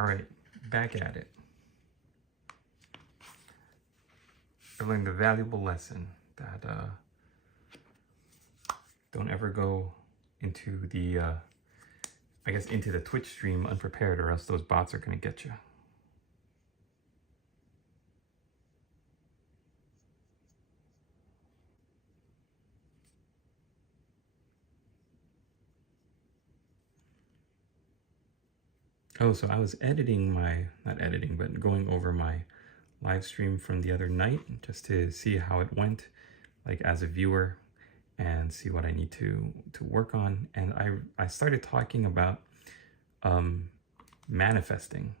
All right, back at it. I learned the valuable lesson that don't ever go into the, I guess, into the Twitch stream unprepared, or else those bots are going to get you. Oh, so I was editing my, not editing, but going over my live stream from the other night just to see how it went, like as a viewer, and see what I need to work on. And I started talking about manifesting,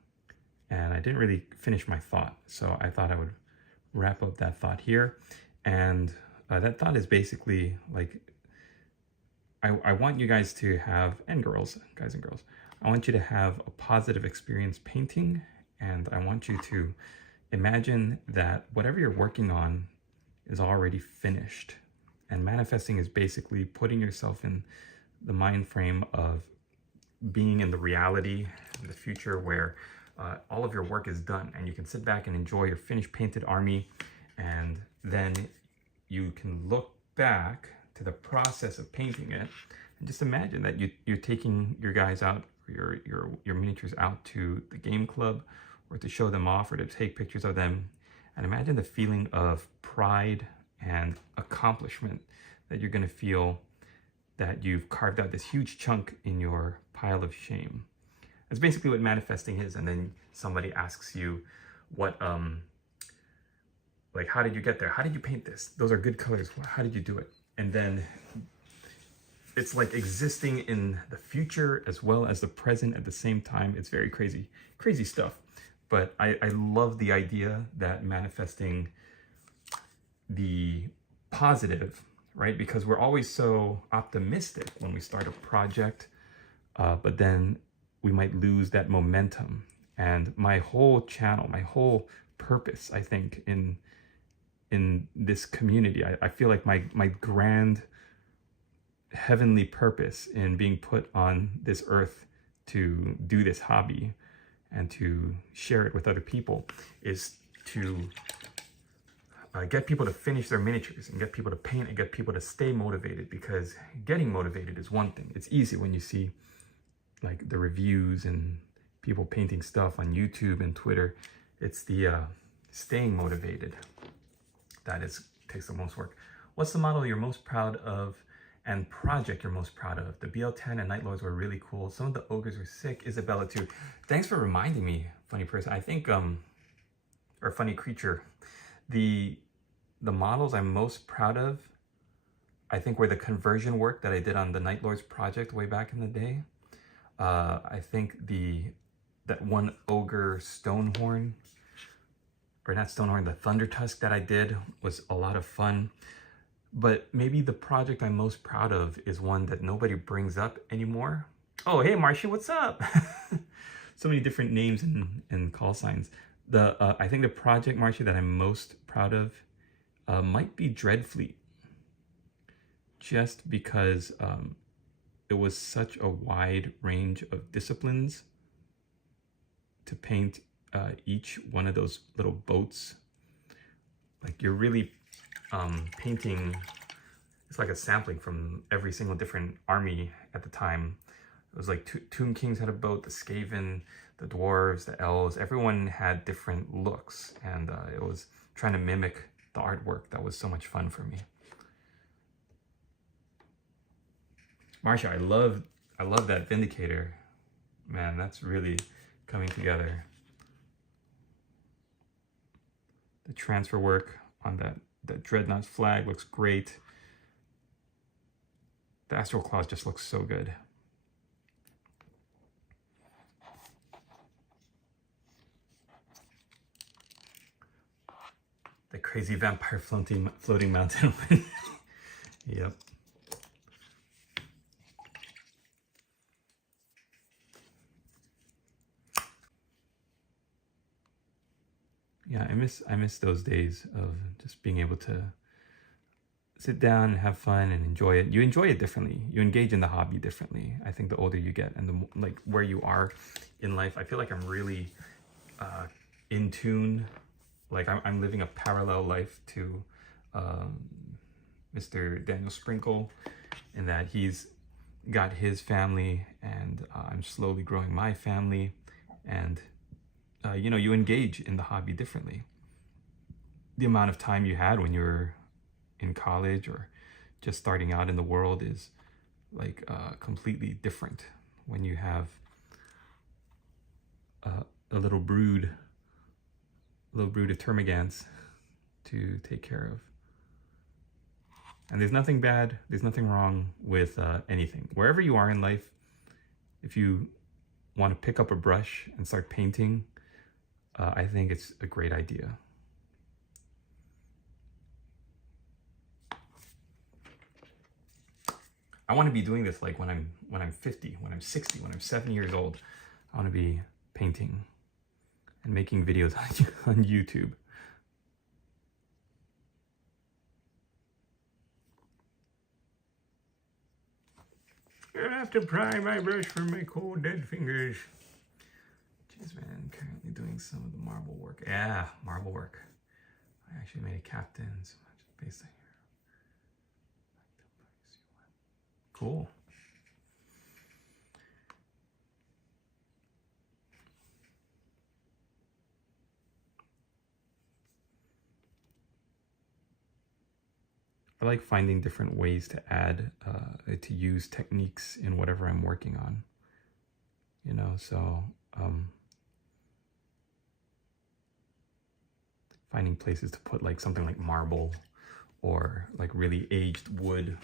and I didn't really finish my thought. So I thought I would wrap up that thought here. And that thought is basically like, I want you guys to have, and girls, guys and girls, I want you to have a positive experience painting, and I want you to imagine that whatever you're working on is already finished. And manifesting is basically putting yourself in the mind frame of being in the reality, in the future, where all of your work is done, and you can sit back and enjoy your finished painted army, and then you can look back to the process of painting it, and just imagine that you're taking your guys out, your miniatures out to the game club, or to show them off, or to take pictures of them, and imagine the feeling of pride and accomplishment that you're going to feel that you've carved out this huge chunk in your pile of shame. That's basically what manifesting is. And then somebody asks you, what, like, how did you get there? How did you paint this? Those are good colors. How did you do it? And then it's like existing in the future as well as the present at the same time. It's very crazy, crazy stuff. But I love the idea that manifesting the positive, right? Because we're always so optimistic when we start a project, but then we might lose that momentum. And my whole channel, my whole purpose, I think, in this community, I feel like my grand heavenly purpose in being put on this earth to do this hobby and to share it with other people is to get people to finish their miniatures, and get people to paint, and get people to stay motivated. Because getting motivated is one thing. It's easy when you see like the reviews and people painting stuff on YouTube and Twitter. It's the staying motivated that takes the most work. What's the model you're most proud of and project you're most proud of? The BL10 and Night Lords were really cool. Some of the ogres were sick. Isabella too. Thanks for reminding me, funny person. I think, or funny creature. The models I'm most proud of, I think, were the conversion work that I did on the Night Lords project way back in the day. I think that one ogre Stonehorn, or not Stonehorn, the Thunder Tusk that I did was a lot of fun. But maybe the project I'm most proud of is one that nobody brings up anymore. Oh, hey, Marcia, what's up? So many different names and call signs. I think the project, Marcia, that I'm most proud of might be Dreadfleet. Just because it was such a wide range of disciplines to paint each one of those little boats. Like, you're really painting, it's like a sampling from every single different army at the time. It was like Tomb Kings had a boat, the Skaven, the Dwarves, the Elves, everyone had different looks, and it was trying to mimic the artwork. That was so much fun for me. Marcia, I love that Vindicator. Man, that's really coming together. The transfer work on that Dreadnought flag looks great. The Astral Claws just looks so good. The crazy vampire floating mountain. Yep. Yeah, I miss those days of just being able to sit down and have fun and enjoy it. You enjoy it differently. You engage in the hobby differently. I think the older you get and the like where you are in life, I feel like I'm really in tune. Like I'm living a parallel life to Mr. Daniel Sprinkle, in that he's got his family and I'm slowly growing my family. And you know, you engage in the hobby differently. The amount of time you had when you were in college or just starting out in the world is like completely different when you have a little brood of termagants to take care of. And there's nothing bad, there's nothing wrong with anything. Wherever you are in life, if you want to pick up a brush and start painting, I think it's a great idea. I want to be doing this like when I'm 50, when I'm 60, when I'm 70 years old. I want to be painting and making videos on YouTube. I have to pry my brush from my cold dead fingers. Jeez, man, currently doing some of the marble work. Yeah, marble work. I actually made a captain, so I just based it here. Cool. I like finding different ways to add, to use techniques in whatever I'm working on. You know, so finding places to put like something like marble or like really aged wood.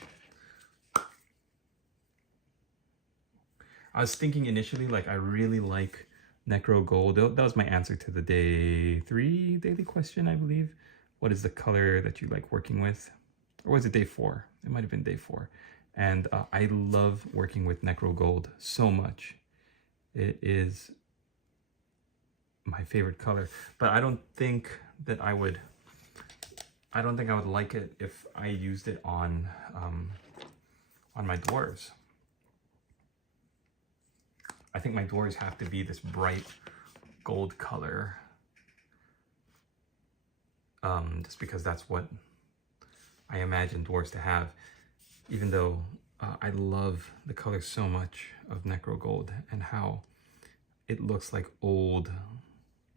I was thinking initially, like, I really like Necro Gold. That was my answer to the day 3 daily question, I believe. What is the color that you like working with? Or was it day 4? It might have been day 4. And I love working with Necro Gold so much. It is my favorite color. But I don't think that I would like it if I used it on my dwarves. I think my dwarves have to be this bright gold color, just because that's what I imagine dwarves to have, even though I love the color so much of Necro Gold and how it looks like old,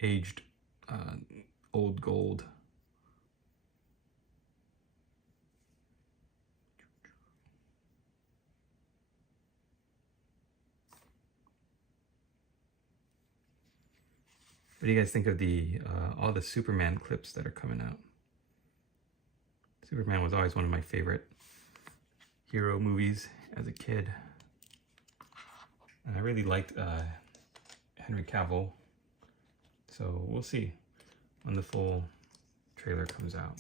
aged, old gold. What do you guys think of the all the Superman clips that are coming out? Superman was always one of my favorite hero movies as a kid. And I really liked Henry Cavill. So we'll see when the full trailer comes out.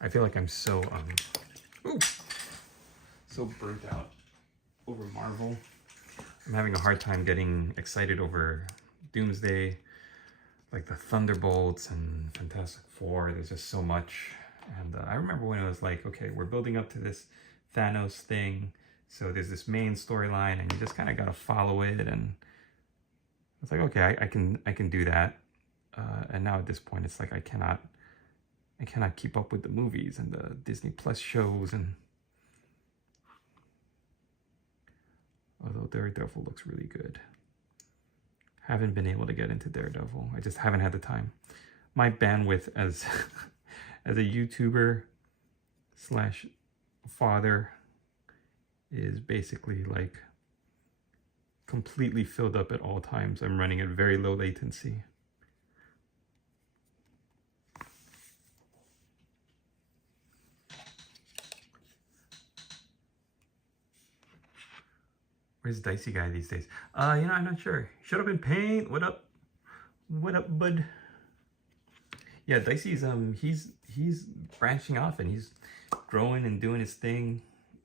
I feel like I'm so burnt out over Marvel. I'm having a hard time getting excited over Doomsday, like the Thunderbolts and Fantastic Four. There's just so much. And I remember when it was like, okay, we're building up to this Thanos thing, so there's this main storyline and you just kind of got to follow it. And it's like, okay, I can do that. And now at this point, it's like I cannot keep up with the movies and the Disney Plus shows. And although Daredevil looks really good, haven't been able to get into Daredevil. I just haven't had the time. My bandwidth as as a YouTuber slash father is basically like completely filled up at all times. I'm running at very low latency. Where's Dicey Guy these days? You know, I'm not sure. Shut up and paint. What up? What up, bud? Yeah, Dicey's he's branching off and he's growing and doing his thing.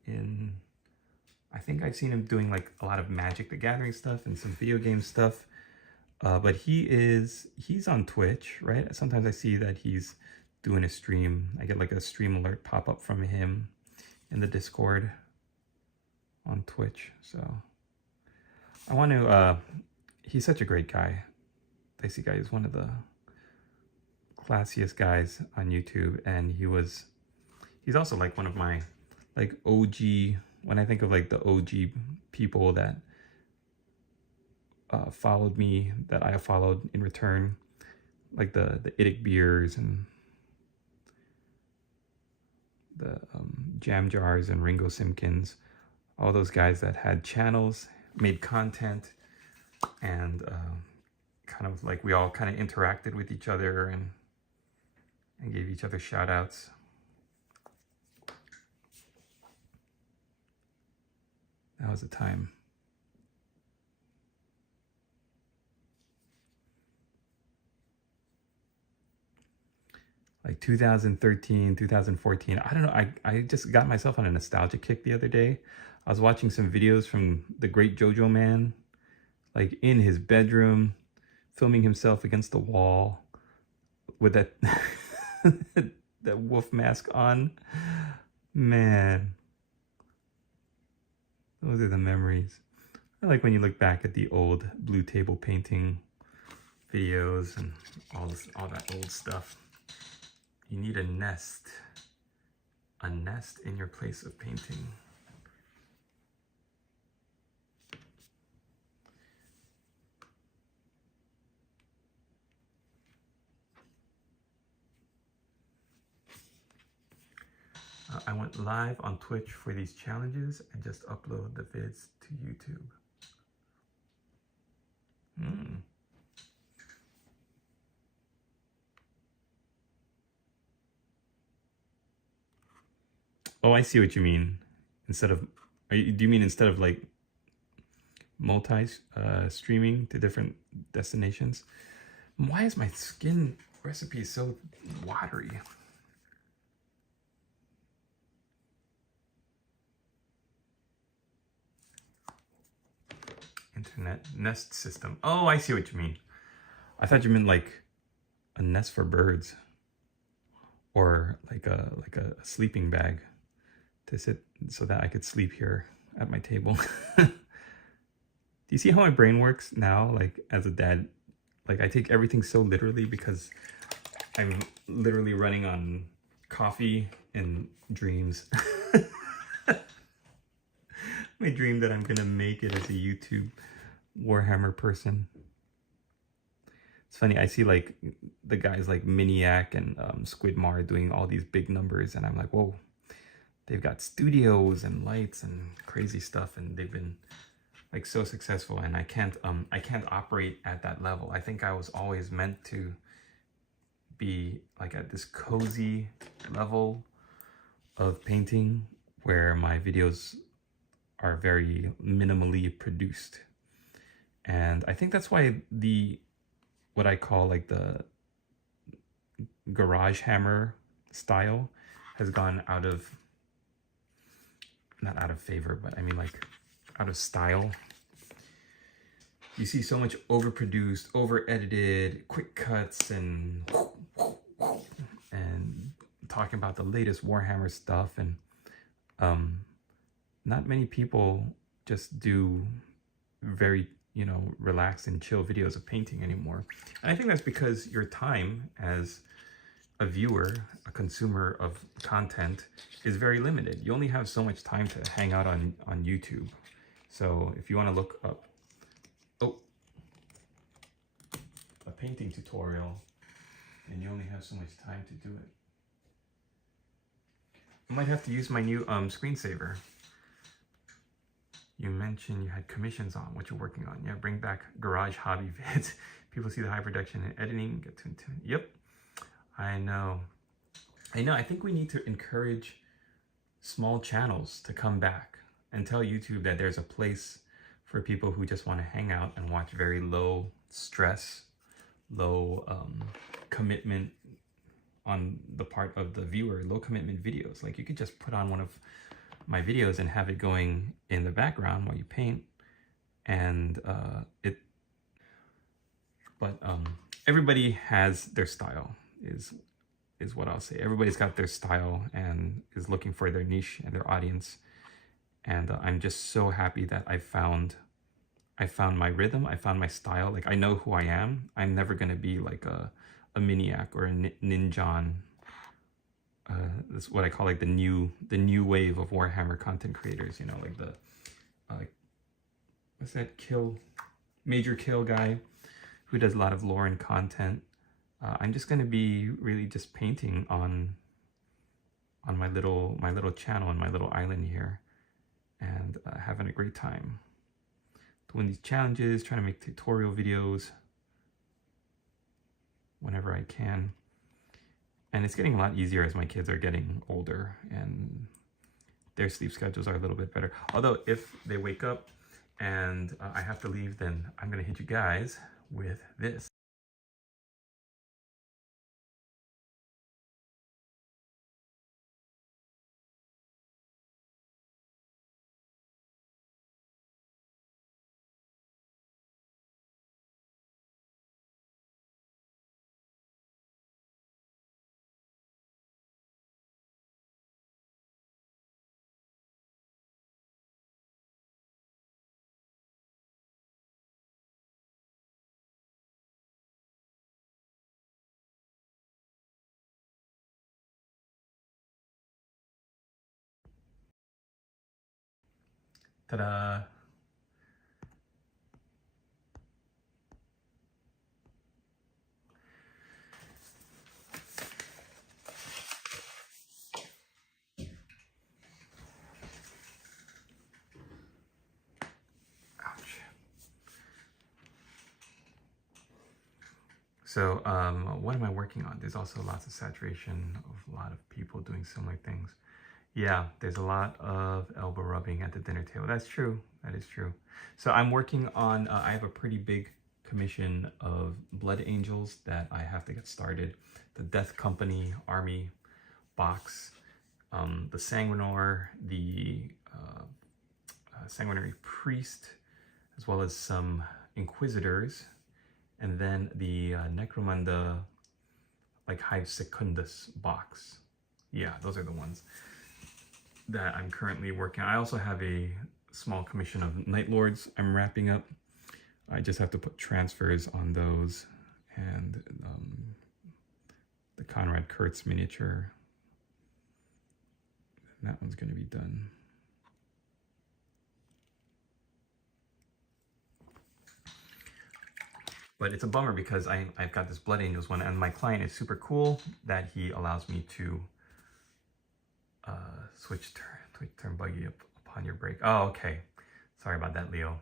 I think I've seen him doing like a lot of Magic the Gathering stuff and some video game stuff. But he's on Twitch, right? Sometimes I see that he's doing a stream. I get like a stream alert pop up from him in the Discord on Twitch. So I want to, he's such a great guy. Dicey guy is one of the classiest guys on YouTube, and he's also like one of my like OG, when I think of like the OG people that followed me, that I followed in return, like the Idic Beers and the Jam Jars and Ringo Simpkins, all those guys that had channels, made content, and kind of like we all kind of interacted with each other and gave each other shout outs. That was a time. Like 2013, 2014. I don't know. I just got myself on a nostalgia kick the other day. I was watching some videos from the great JoJo Man, like in his bedroom, filming himself against the wall with that that wolf mask on. Man, those are the memories. I like when you look back at the old blue table painting videos and all that old stuff. You need a nest in your place of painting. I went live on Twitch for these challenges and just upload the vids to YouTube. Oh, I see what you mean. Do you mean instead of like streaming to different destinations? Why is my skin recipe so watery? Internet nest system. Oh, I see what you mean. I thought you meant like a nest for birds, or like a sleeping bag to sit so that I could sleep here at my table. Do you see how my brain works now? Like as a dad, like I take everything so literally because I'm literally running on coffee and dreams. My dream that I'm gonna make it as a YouTube Warhammer person. It's funny, I see like the guys like Miniac and Squidmar doing all these big numbers, and I'm like, whoa, they've got studios and lights and crazy stuff, and they've been like so successful, and I can't operate at that level. I think I was always meant to be like at this cozy level of painting where my videos are very minimally produced. And I think that's why what I call like the garage hammer style has gone not out of favor, but I mean like out of style. You see so much overproduced, over-edited, quick cuts and talking about the latest Warhammer stuff, and not many people just do very, relaxed and chill videos of painting anymore. And I think that's because your time as a viewer, a consumer of content, is very limited. You only have so much time to hang out on YouTube. So if you want to look up a painting tutorial, and you only have so much time to do it. I might have to use my new screensaver. You mentioned you had commissions on what you're working on. Yeah, bring back garage hobby vids. People see the high production and editing. Get to yep. I know. I think we need to encourage small channels to come back and tell YouTube that there's a place for people who just want to hang out and watch very low stress, low commitment on the part of the viewer, low commitment videos. Like you could just put on one of my videos and have it going in the background while you paint, and But everybody has their style, is what I'll say. Everybody's got their style and is looking for their niche and their audience. And I'm just so happy that I found my rhythm. I found my style. Like, I know who I am. I'm never gonna be like a Miniac or a Ninjon. That's what I call like the new wave of Warhammer content creators. You know, like the what's that Major Kill guy who does a lot of lore and content. I'm just gonna be really just painting on my little channel on my little island here, and having a great time doing these challenges, trying to make tutorial videos whenever I can. And it's getting a lot easier as my kids are getting older and their sleep schedules are a little bit better. Although if they wake up and I have to leave, then I'm gonna hit you guys with this. Ta-da! So what am I working on? There's also lots of saturation of a lot of people doing similar things. Yeah, there's a lot of elbow rubbing at the dinner table. That's true. That is true. So I'm working on, I have a pretty big commission of Blood Angels that I have to get started. The Death Company Army box, the Sanguinor, the Sanguinary Priest, as well as some Inquisitors, and then the Necromunda, like Hive Secundus box. Yeah, those are the ones that I'm currently working on. I also have a small commission of Night Lords I'm wrapping up. I just have to put transfers on those, and the Conrad Kurtz miniature. That one's gonna be done. But it's a bummer because I've got this Blood Angels one, and my client is super cool that he allows me to switch turn buggy up upon your break. Oh, okay. Sorry about that, Leo.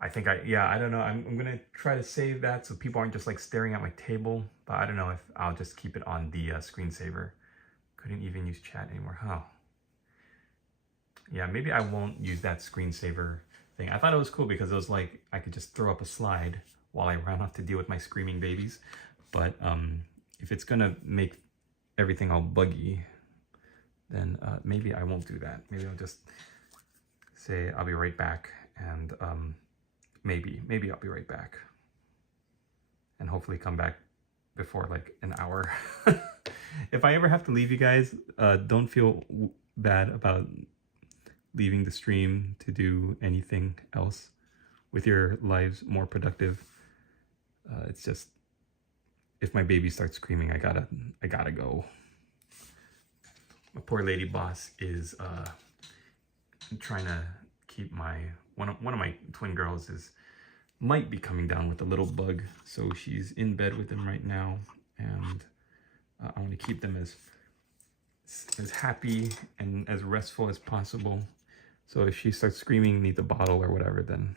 I think I don't know. I'm gonna try to save that so people aren't just like staring at my table, but I don't know if I'll just keep it on the screensaver. Couldn't even use chat anymore. Huh. Yeah, maybe I won't use that screensaver thing. I thought it was cool because it was like I could just throw up a slide while I ran off to deal with my screaming babies. But if it's gonna make everything all buggy, then maybe I won't do that. Maybe I'll just say I'll be right back, and maybe I'll be right back, and hopefully come back before like an hour. If I ever have to leave you guys, don't feel bad about leaving the stream to do anything else with your lives more productive. It's just, if my baby starts screaming, I gotta go. My poor lady boss is trying to keep my one of my twin girls might be coming down with a little bug, so she's in bed with him right now, and I want to keep them as happy and as restful as possible. So if she starts screaming, needs a bottle or whatever, then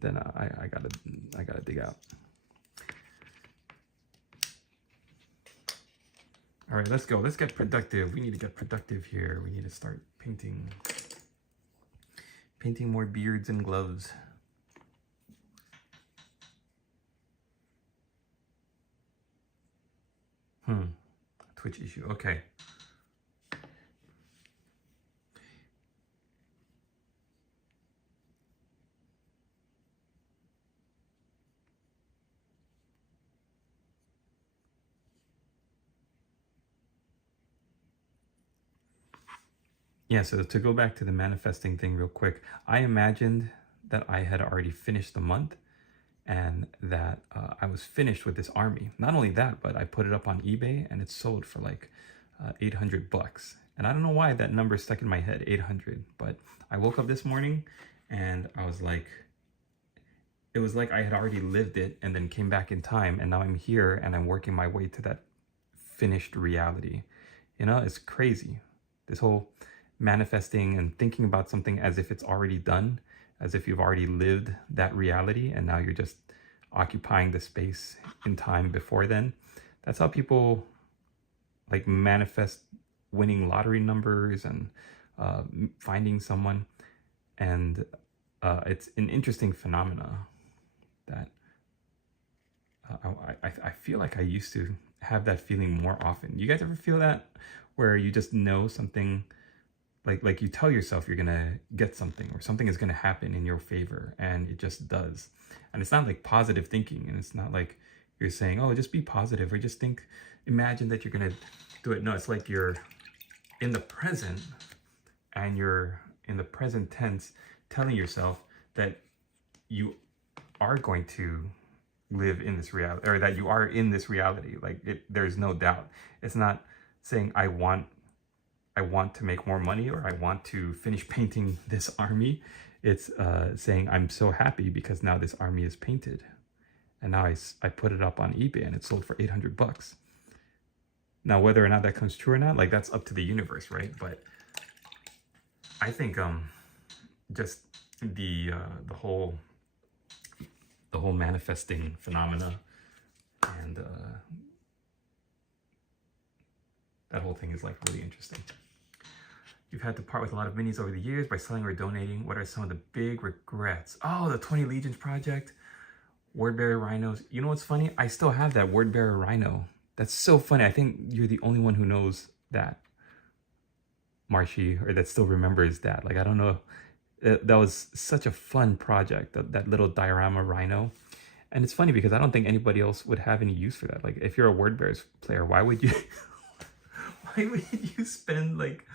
I gotta dig out. All right, let's go. Let's get productive. We need to get productive here. We need to start painting more beards and gloves. Twitch issue. Okay. Yeah, so to go back to the manifesting thing real quick, I imagined that I had already finished the month and that I was finished with this army. Not only that, but I put it up on eBay and it sold for like 800 bucks. And I don't know why that number stuck in my head, 800. But I woke up this morning and I was like, it was like I had already lived it and then came back in time. And now I'm here and I'm working my way to that finished reality. You know, it's crazy. This whole manifesting and thinking about something as if it's already done, as if you've already lived that reality and now you're just occupying the space in time before then. That's how people like manifest winning lottery numbers and finding someone. And it's an interesting phenomena that I feel like I used to have that feeling more often. You guys ever feel that? Where you just know something, like you tell yourself you're gonna get something or something is gonna happen in your favor and it just does. And it's not like positive thinking, and it's not like you're saying, oh, just be positive or just think, imagine that you're gonna do it. No, it's like you're in the present and you're in the present tense telling yourself that you are going to live in this reality, or that you are in this reality. Like there's no doubt. It's not saying I want to make more money or I want to finish painting this army. It's saying I'm so happy because now this army is painted. And now I put it up on eBay and it sold for 800 bucks. Now, whether or not that comes true or not, like that's up to the universe, right? But I think just the whole manifesting phenomena and that whole thing is like really interesting. You've had to part with a lot of minis over the years by selling or donating. What are some of the big regrets? Oh, the 20 Legions project, Wordbearer Rhinos. You know what's funny? I still have that Wordbearer Rhino. That's so funny. I think you're the only one who knows that, Marshy, or that still remembers that. Like, I don't know. That was such a fun project, that little diorama rhino. And it's funny because I don't think anybody else would have any use for that. Like, if you're a Wordbearers player, why would you why would you spend like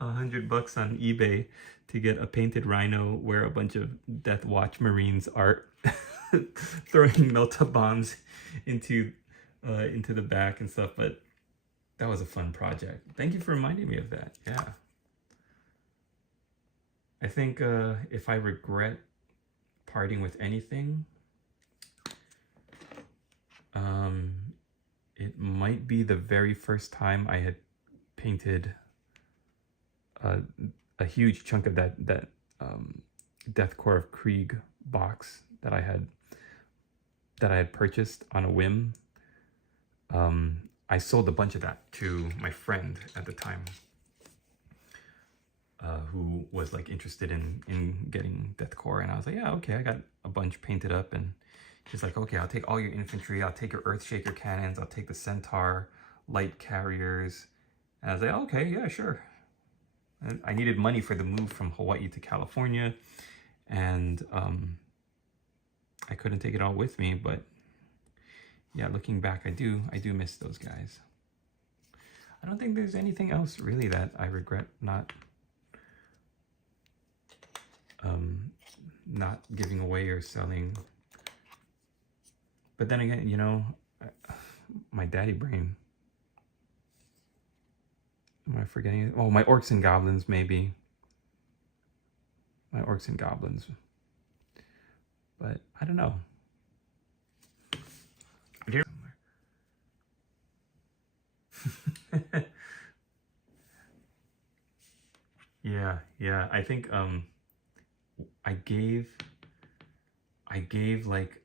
$100 on eBay to get a painted rhino where a bunch of Death Watch Marines are throwing melta bombs into the back and stuff? But that was a fun project. Thank you for reminding me of that. Yeah. I think if I regret parting with anything, it might be the very first time I had painted a huge chunk of that Deathcore of Krieg box that I had purchased on a whim. I sold a bunch of that to my friend at the time, who was like interested in getting Deathcore, and I was like, yeah, okay, I got a bunch painted up. And he's like, okay, I'll take all your infantry, I'll take your Earthshaker cannons, I'll take the Centaur light carriers. And I was like, okay, yeah, sure. And I needed money for the move from Hawaii to California, and I couldn't take it all with me. But yeah, looking back, I do miss those guys. I don't think there's anything else really that I regret not giving away or selling. But then again, you know, my daddy brain. Am I forgetting it? Oh, my Orcs and Goblins, maybe. My Orcs and Goblins. But I don't know. Yeah. I think I gave like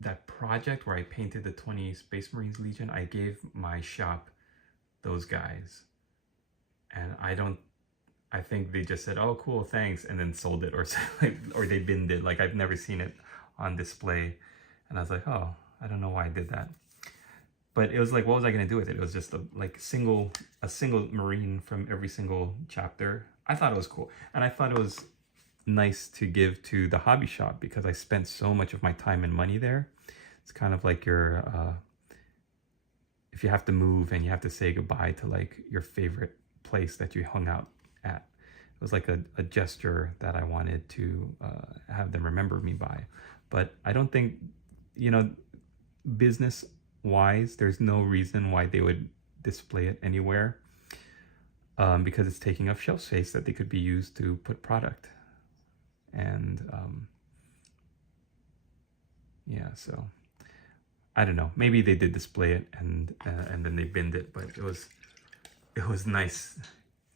that project where I painted the 20 Space Marines Legion. I gave my shop those guys, and I think they just said, oh cool, thanks, and then sold it, or they binned it. Like, I've never seen it on display, and I was like, oh, I don't know why I did that. But it was like, what was I gonna do with it? It was just a single Marine from every single chapter. I thought it was cool, and I thought it was nice to give to the hobby shop because I spent so much of my time and money there. It's kind of like your if you have to move and you have to say goodbye to like your favorite place that you hung out at. It was like a gesture that I wanted to have them remember me by. But I don't think, you know, business wise, there's no reason why they would display it anywhere, because it's taking up shelf space that they could be used to put product. And yeah, so I don't know, maybe they did display it and then they binned it, but it was nice.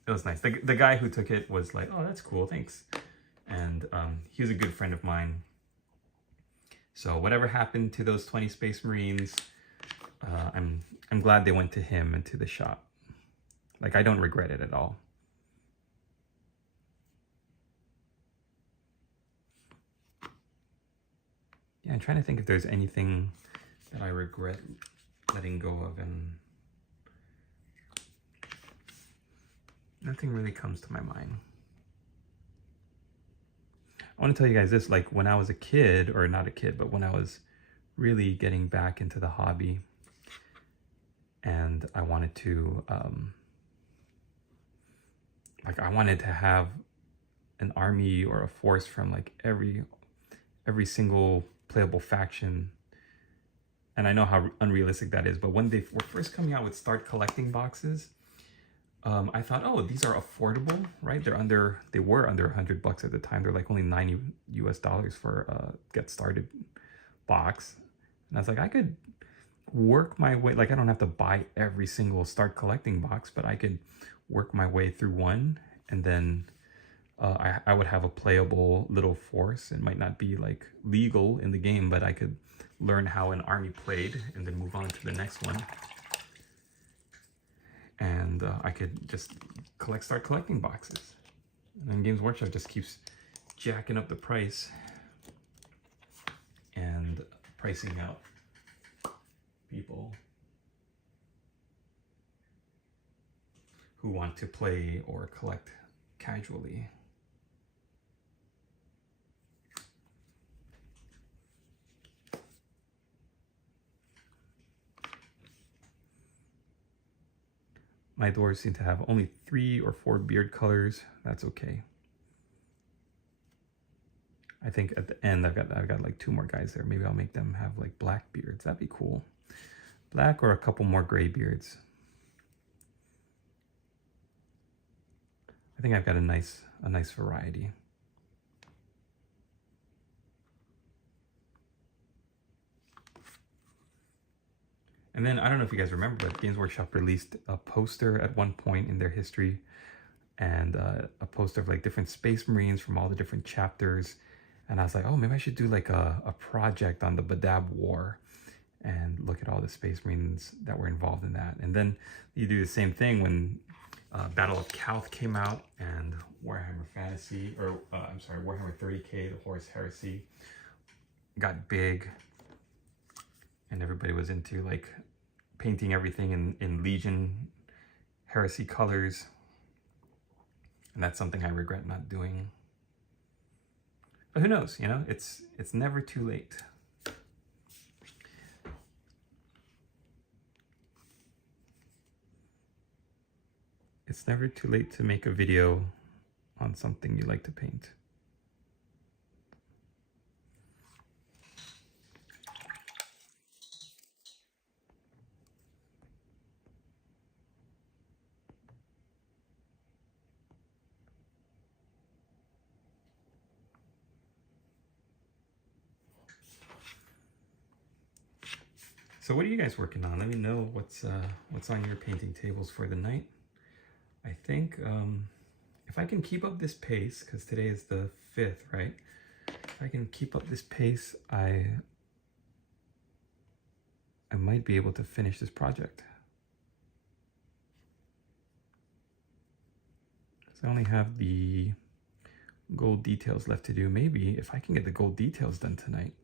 It was nice. The guy who took it was like, oh, that's cool, thanks. And he was a good friend of mine. So whatever happened to those 20 Space Marines, I'm glad they went to him and to the shop. Like, I don't regret it at all. Yeah, I'm trying to think if there's anything that I regret letting go of, and nothing really comes to my mind. I want to tell you guys this, like when I was a kid, or not a kid, but when I was really getting back into the hobby and I wanted to, like I wanted to have an army or a force from like every single playable faction. And I know how unrealistic that is, but when they were first coming out with start collecting boxes, I thought, oh, these are affordable, right? They were under $100 at the time. They're like only $90 US for a get started box. And I was like, I could work my way, like I don't have to buy every single start collecting box, but I could work my way through one, and then I would have a playable little force. It might not be like legal in the game, but I could learn how an army played and then move on to the next one. And I could just start collecting boxes. And then Games Workshop just keeps jacking up the price and pricing out people who want to play or collect casually. My dwarves seem to have only 3 or 4 beard colors. That's okay. I think at the end I've got like 2 more guys there. Maybe I'll make them have like black beards. That'd be cool. Black or a couple more gray beards. I think I've got a nice variety. And then, I don't know if you guys remember, but Games Workshop released a poster at one point in their history, and a poster of like different Space Marines from all the different chapters. And I was like, oh, maybe I should do like a project on the Badab War and look at all the Space Marines that were involved in that. And then you do the same thing when Battle of Calth came out, and Warhammer Fantasy, or I'm sorry, Warhammer 30K, the Horus Heresy, got big. And everybody was into like painting everything in Legion Heresy colors. And that's something I regret not doing. But who knows, you know, it's never too late. It's never too late to make a video on something you like to paint. So what are you guys working on? Let me know what's on your painting tables for the night. I think if I can keep up this pace, because today is the 5th, right? If I can keep up this pace, I might be able to finish this project. So I only have the gold details left to do. Maybe if I can get the gold details done tonight,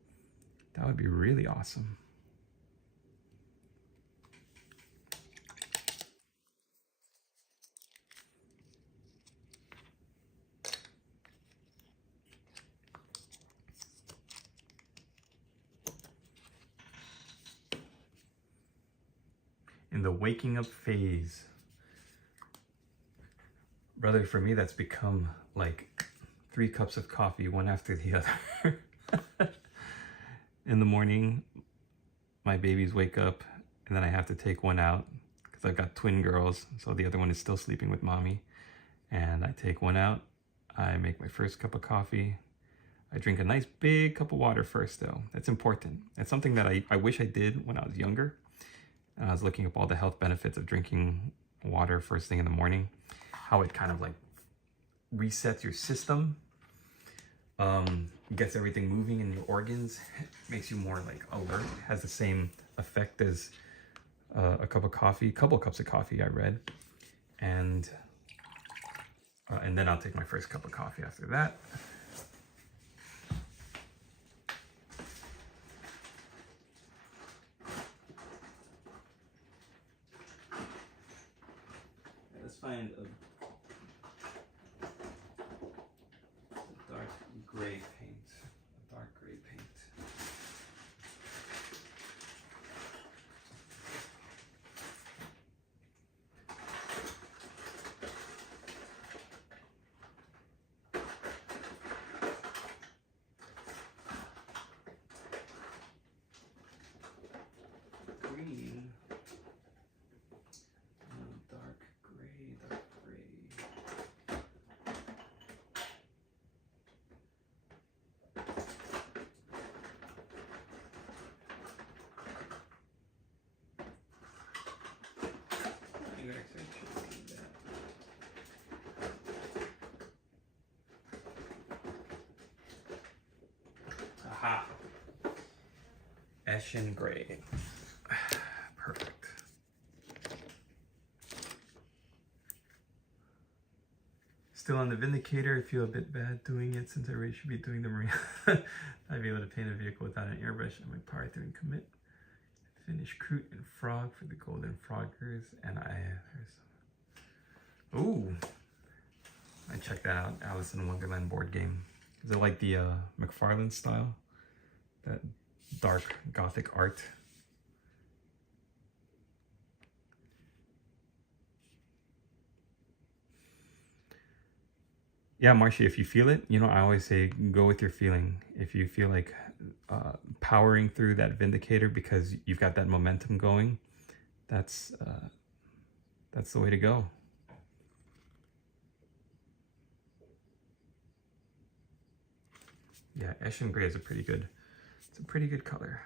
that would be really awesome. In the waking up phase. Brother, for me, that's become like 3 cups of coffee, one after the other. In the morning, my babies wake up, and then I have to take one out because I've got twin girls, so the other one is still sleeping with mommy. And I take one out, I make my first cup of coffee. I drink a nice big cup of water first, though. That's important. It's something that I wish I did when I was younger. And I was looking up all the health benefits of drinking water first thing in the morning, how it kind of like resets your system, gets everything moving in your organs, makes you more like alert, has the same effect as a cup of coffee, couple cups of coffee, I read. And then I'll take my first cup of coffee after that. Let's find a dark gray paint. A dark gray paint. Green. Dark gray, dark gray. You actually should see that. Aha! Ashen gray. Perfect. Still on the Vindicator. I feel a bit bad doing it since I really should be doing the Marine. I'd be able to paint a vehicle without an airbrush. I might power through and commit. Finish Kroot and Frog for the Golden Froggers. And ooh, I checked that out. Alice in Wonderland board game. Is it like the McFarlane style? That dark gothic art. Yeah, Marcia, if you feel it, you know, I always say go with your feeling. If you feel like powering through that Vindicator because you've got that momentum going, that's the way to go. Yeah, Ashen Gray is it's a pretty good color.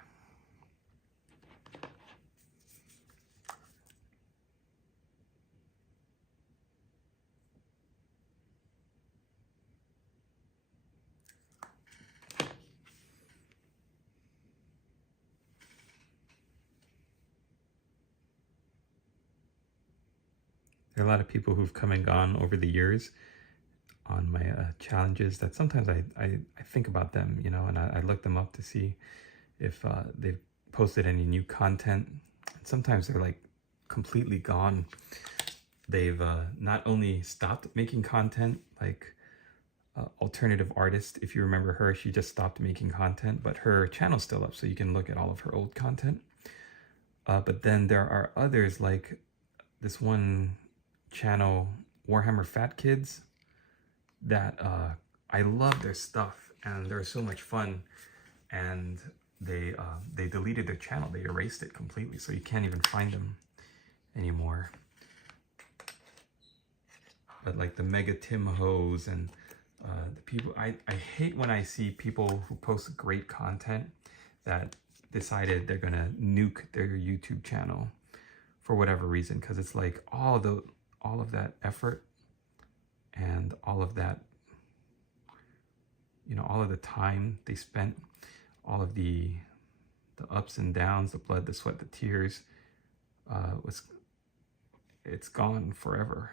There are a lot of people who've come and gone over the years on my challenges that sometimes I think about them, you know, and I look them up to see if they've posted any new content. And sometimes they're like completely gone. They've not only stopped making content, like Alternative Artist, if you remember her, she just stopped making content, but her channel's still up, so you can look at all of her old content. But then there are others like this one channel, Warhammer Fat Kids, that I love their stuff and they're so much fun, and they deleted their channel. They erased it completely, so you can't even find them anymore. But like the Mega Tim Hoes and the people, I hate when I see people who post great content that decided they're gonna nuke their YouTube channel for whatever reason, because it's like all of that effort and all of that, you know, all of the time they spent, all of the ups and downs, the blood, the sweat, the tears, it's gone forever.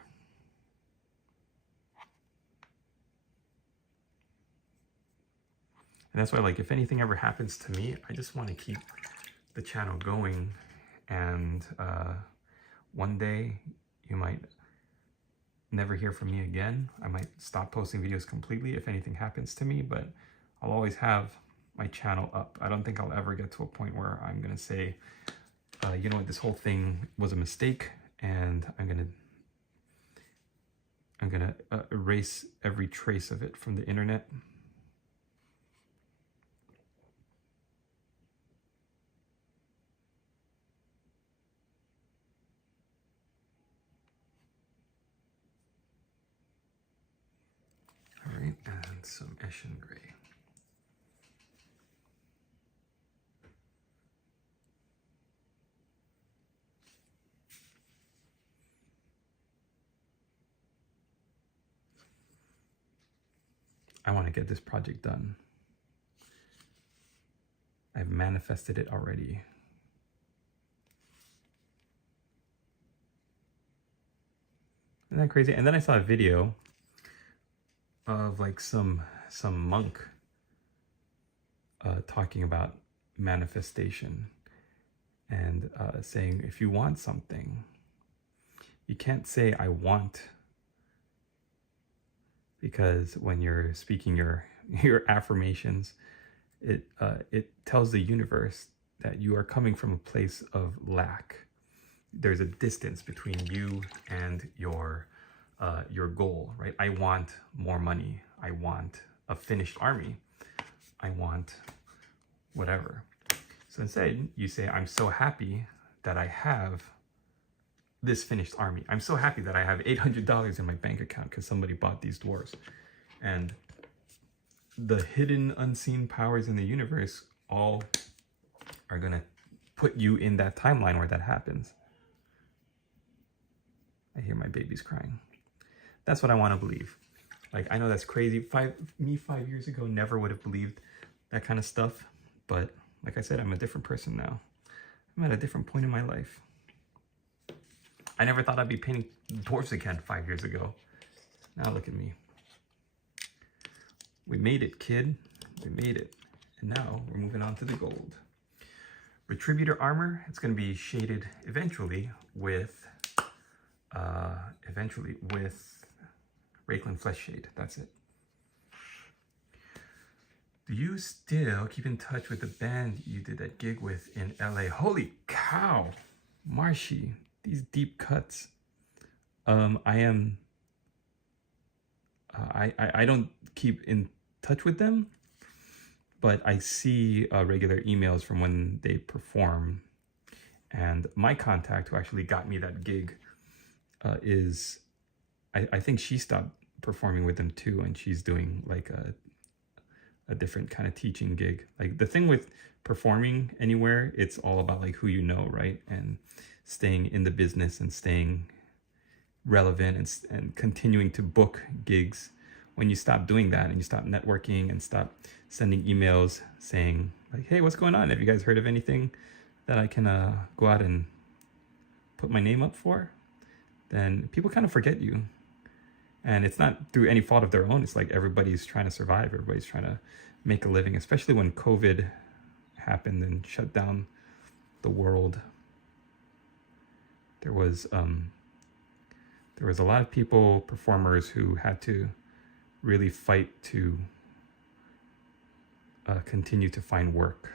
And that's why, like, if anything ever happens to me, I just want to keep the channel going. And one day you might never hear from me again. I might stop posting videos completely if anything happens to me, but I'll always have my channel up. I don't think I'll ever get to a point where I'm going to say, you know what, this whole thing was a mistake, and I'm going I'm gonna erase every trace of it from the internet. All right, and some Eshin Gray. I want to get this project done. I've manifested it already. Isn't that crazy? And then I saw a video of like some monk talking about manifestation and saying, if you want something, you can't say I want, because when you're speaking your affirmations, it tells the universe that you are coming from a place of lack. There's a distance between you and your goal, right? I want more money. I want a finished army. I want whatever. So instead, you say, I'm so happy that I have this finished army. I'm so happy that I have $800 in my bank account because somebody bought these dwarves. And the hidden, unseen powers in the universe all are gonna put you in that timeline where that happens. I hear my babies crying. That's what I want to believe. Like, I know that's crazy. 5 years ago never would have believed that kind of stuff. But like I said, I'm a different person now. I'm at a different point in my life. I never thought I'd be painting dwarves again 5 years ago. Now look at me. We made it, kid. We made it. And now we're moving on to the gold. Retributor armor, it's going to be shaded eventually with Rakeland Flesh Shade. That's it. Do you still keep in touch with the band you did that gig with in LA? Holy cow, Marshy, these deep cuts. I don't keep in touch with them, but I see regular emails from when they perform. And my contact, who actually got me that gig, I think she stopped performing with them too, and she's doing like a different kind of teaching gig. Like, the thing with performing anywhere, it's all about like who you know, right? And staying in the business and staying relevant and continuing to book gigs. When you stop doing that and you stop networking and stop sending emails saying like, hey, what's going on? Have you guys heard of anything that I can go out and put my name up for? Then people kind of forget you. And it's not through any fault of their own. It's like everybody's trying to survive. Everybody's trying to make a living, especially when COVID happened and shut down the world. There was a lot of people, performers, who had to really fight to continue to find work.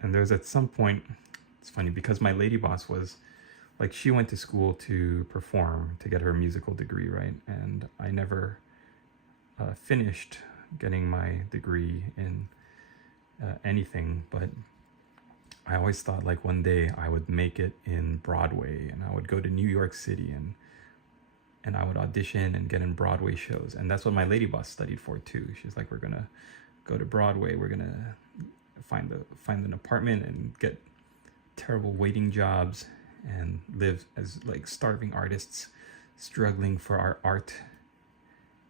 And there's at some point, it's funny because my lady boss was like, she went to school to perform to get her musical degree, right? And I never finished getting my degree in anything, but I always thought like one day I would make it in Broadway, and I would go to New York City and I would audition and get in Broadway shows. And that's what my lady boss studied for too. She's like, we're gonna go to Broadway, we're gonna find an apartment and get terrible waiting jobs and live as like starving artists struggling for our art,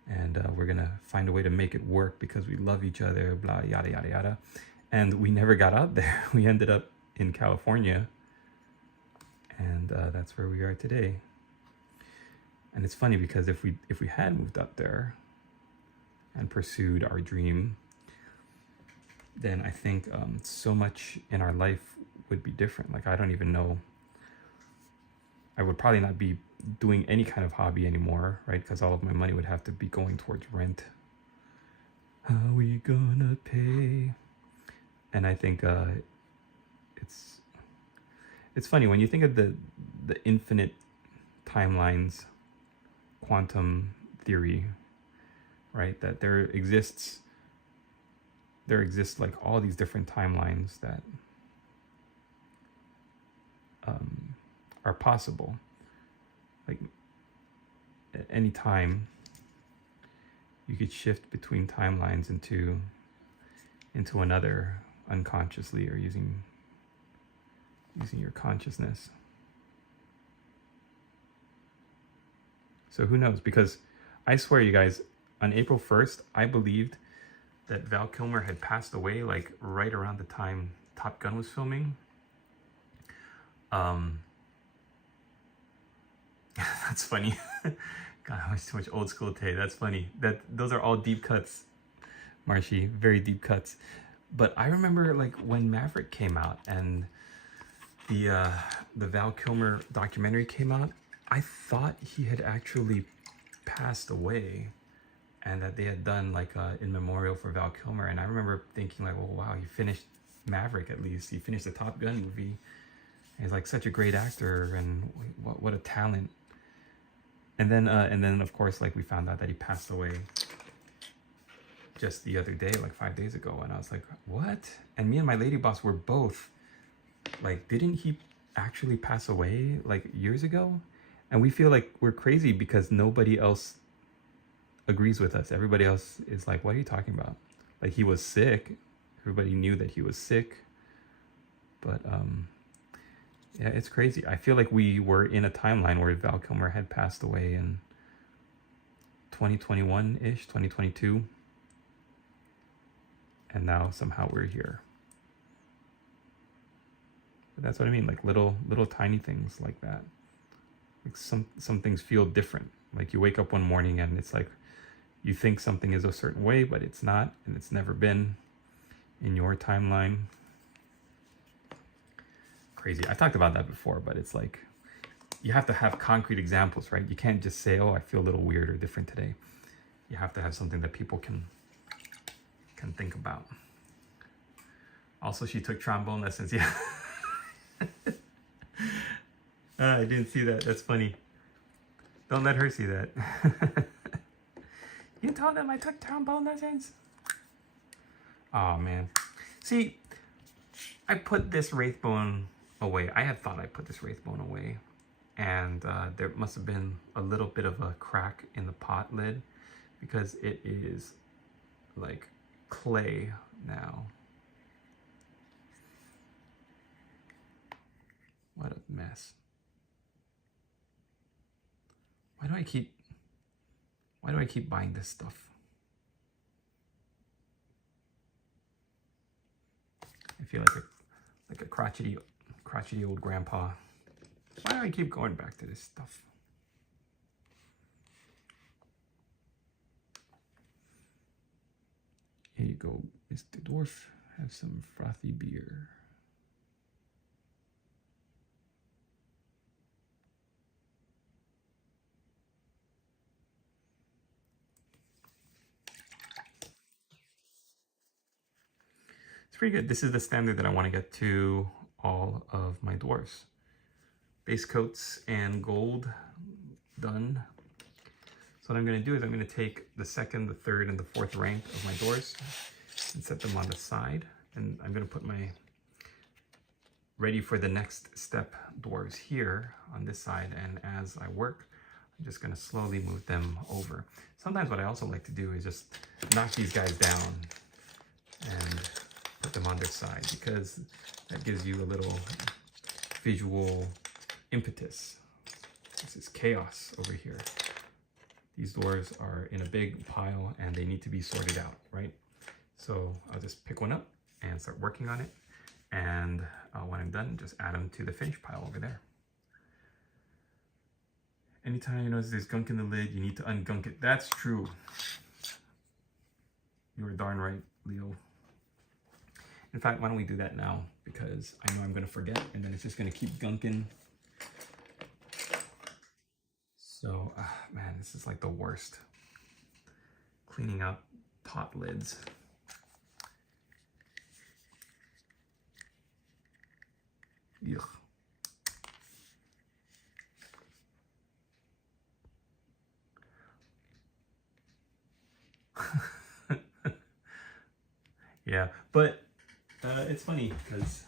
and we're gonna find a way to make it work because we love each other, blah, yada yada yada. And we never got out there. We ended up in California, and that's where we are today. And it's funny because if we had moved up there and pursued our dream, then I think so much in our life would be different. Like, I don't even know. I would probably not be doing any kind of hobby anymore, right? Because all of my money would have to be going towards rent. How we gonna pay? And I think It's funny when you think of the infinite timelines, quantum theory, right? That there exists like all these different timelines that are possible. Like at any time, you could shift between timelines into another unconsciously, or using your consciousness. So who knows? Because I swear, you guys, on April 1st, I believed that Val Kilmer had passed away like right around the time Top Gun was filming. That's funny. God, I watched too much old school Tay. That's funny. Those are all deep cuts, Marshy. Very deep cuts. But I remember like when Maverick came out and the Val Kilmer documentary came out, I thought he had actually passed away, and that they had done like in memorial for Val Kilmer. And I remember thinking like, oh wow, he finished Maverick at least. He finished the Top Gun movie. He's like such a great actor, and what a talent. And then of course, like we found out that he passed away just the other day, like 5 days ago. And I was like, what? And me and my lady boss were both like, didn't he actually pass away like years ago? And we feel like we're crazy because nobody else agrees with us. Everybody else is like, what are you talking about? Like, he was sick. Everybody knew that he was sick. But yeah, it's crazy. I feel like we were in a timeline where Val Kilmer had passed away in 2021-ish, 2022. And now somehow we're here. But that's what I mean, like little tiny things like that. Like some things feel different. Like you wake up one morning and it's like you think something is a certain way, but it's not, and it's never been in your timeline. Crazy. I talked about that before, but it's like you have to have concrete examples, right? You can't just say, oh, I feel a little weird or different today. You have to have something that people can think about. Also, she took trombone lessons. Yeah. I didn't see that. That's funny. Don't let her see that. You told them I took trombone lessons? Oh, man. See, I put this Wraithbone away. I had thought I put this Wraithbone away. And there must have been a little bit of a crack in the pot lid, because it is like clay now. What a mess. Why do I keep buying this stuff? I feel like a crotchety old grandpa. Why do I keep going back to this stuff? Here you go, Mr. Dwarf. Have some frothy beer. It's pretty good. This is the standard that I want to get to all of my dwarfs. Base coats and gold done. So what I'm going to do is I'm going to take the second, the third, and the fourth rank of my dwarfs and set them on the side. And I'm going to put my ready for the next step dwarves here on this side. And as I work, I'm just going to slowly move them over. Sometimes what I also like to do is just knock these guys down and put them on their side, because that gives you a little visual impetus. This is chaos over here. These dwarves are in a big pile and they need to be sorted out, right? So I'll just pick one up and start working on it. And when I'm done, just add them to the finished pile over there. Anytime you notice there's gunk in the lid, you need to ungunk it. That's true. You were darn right, Leo. In fact, why don't we do that now? Because I know I'm going to forget, and then it's just going to keep gunking. So, man, this is like the worst. Cleaning up pot lids. Yuck. Yeah, but it's funny because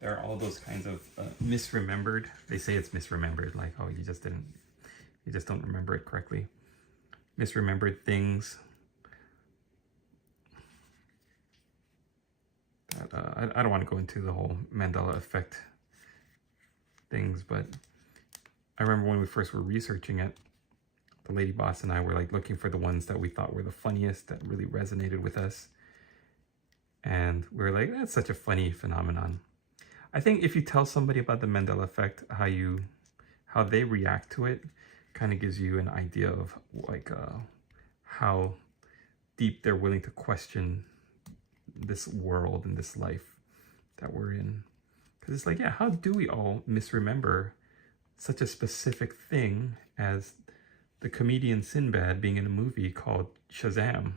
there are all those kinds of misremembered. They say it's misremembered, like, oh, you just don't remember it correctly. Misremembered things. I don't want to go into the whole Mandela effect things, but I remember when we first were researching it, the lady boss and I were like looking for the ones that we thought were the funniest, that really resonated with us. And we were like, that's such a funny phenomenon. I think if you tell somebody about the Mandela effect, how they react to it kind of gives you an idea of like how deep they're willing to question this world and this life that we're in. Because it's like, yeah, how do we all misremember such a specific thing as the comedian Sinbad being in a movie called Shazam?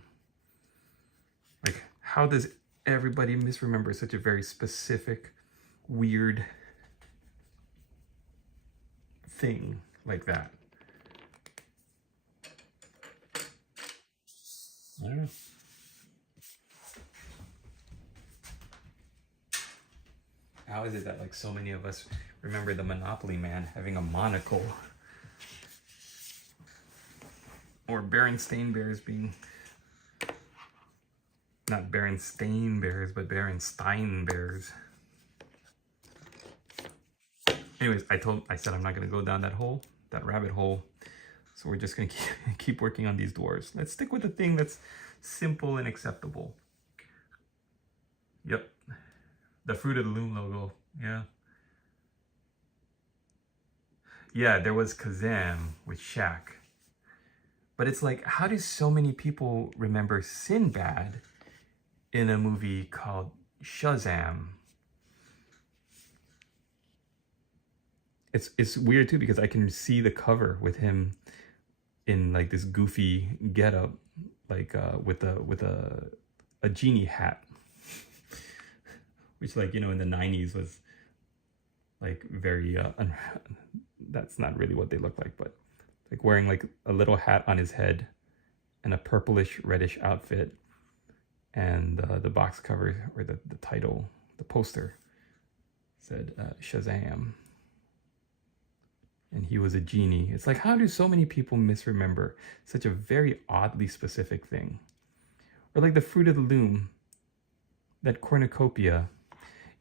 Like, how does everybody misremember such a very specific, weird thing like that? I don't know. How is it that like so many of us remember the Monopoly Man having a monocle? Or Berenstain Bears being, not Berenstain Bears, but Berenstein Bears. Anyways, I said I'm not gonna go down that rabbit hole. So we're just gonna keep working on these dwarves. Let's stick with the thing that's simple and acceptable. Yep. The Fruit of the Loom logo, yeah. Yeah, there was Kazam with Shaq. But it's like, how do so many people remember Sinbad in a movie called Shazam? It's weird too, because I can see the cover with him in like this goofy getup, like with a genie hat. Which, like, you know, in the 90s was like very that's not really what they look like, but like wearing like a little hat on his head and a purplish reddish outfit, and the box cover, or the title, the poster said Shazam, and he was a genie. It's like, how do so many people misremember such a very oddly specific thing? Or like the Fruit of the Loom, that cornucopia.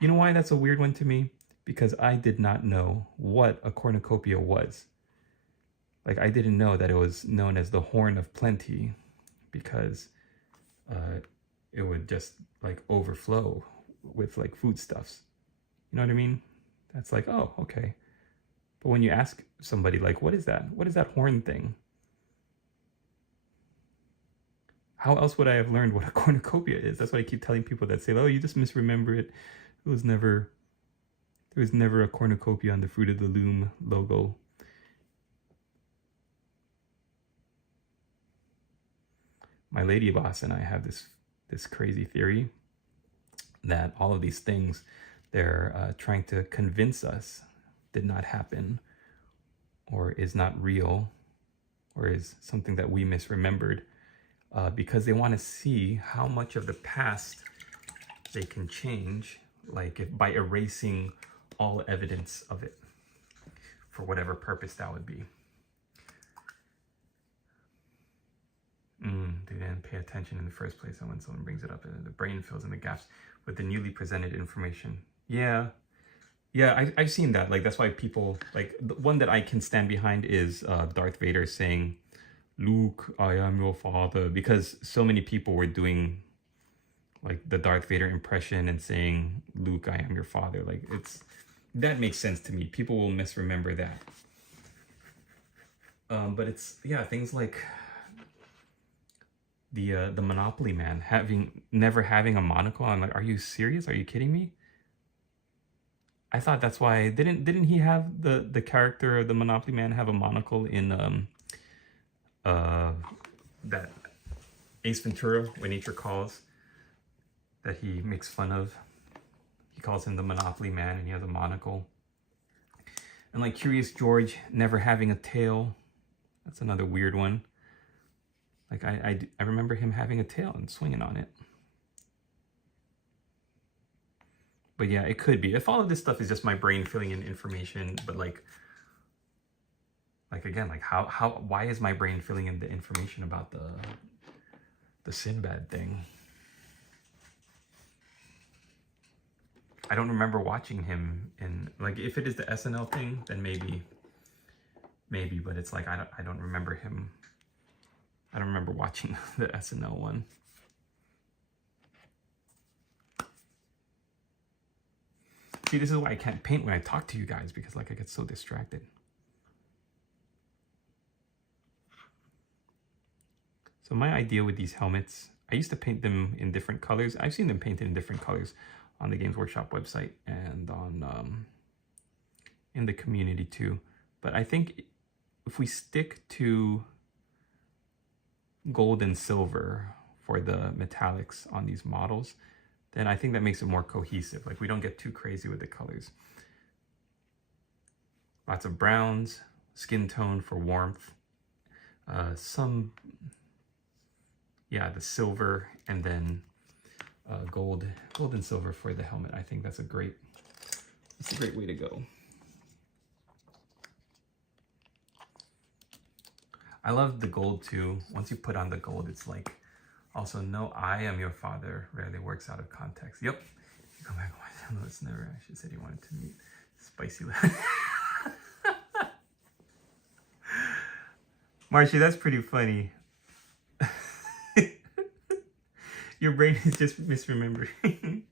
You know why that's a weird one to me? Because I did not know what a cornucopia was. Like, I didn't know that it was known as the Horn of Plenty, because it would just like overflow with like foodstuffs. You know what I mean? That's like, oh, okay. But when you ask somebody like, what is that? What is that horn thing? How else would I have learned what a cornucopia is? That's what I keep telling people that say, oh, you just misremember it. There was never a cornucopia on the Fruit of the Loom logo. My lady boss and I have this crazy theory that all of these things they're trying to convince us did not happen, or is not real, or is something that we misremembered, because they want to see how much of the past they can change, like by erasing all evidence of it, for whatever purpose that would be. They didn't pay attention in the first place, and when someone brings it up, the brain fills in the gaps with the newly presented information. Yeah, I've seen that. Like, that's why people, like, the one that I can stand behind is Darth Vader saying, "Luke, I am your father," because so many people were doing like the Darth Vader impression and saying, "Luke, I am your father." Like, that makes sense to me. People will misremember that. But it's, yeah, things like the Monopoly Man never having a monocle. I'm like, are you serious? Are you kidding me? I thought that's why didn't he have the character of the Monopoly Man have a monocle in that Ace Ventura, When Nature Calls, that he makes fun of. He calls him the Monopoly Man, and he has a monocle. And like Curious George never having a tail. That's another weird one. Like I remember him having a tail and swinging on it. But yeah, it could be. If all of this stuff is just my brain filling in information, but like again, like why is my brain filling in the information about the Sinbad thing? I don't remember watching him in, like, if it is the SNL thing, then maybe, but it's like I don't remember him. I don't remember watching the SNL one. See, this is why I can't paint when I talk to you guys, because like I get so distracted. So my idea with these helmets, I used to paint them in different colors. I've seen them painted in different colors on the Games Workshop website and on in the community too. But I think if we stick to gold and silver for the metallics on these models, then I think that makes it more cohesive. Like we don't get too crazy with the colors. Lots of browns, skin tone for warmth, some, yeah, the silver, and then gold and silver for the helmet. I think that's a great way to go. I love the gold too. Once you put on the gold, it's like, also, no, I am your father rarely works out of context. Yep. You come back, oh, no, it's never actually said he wanted to meet Spicy. Marshy, that's pretty funny. Your brain is just misremembering.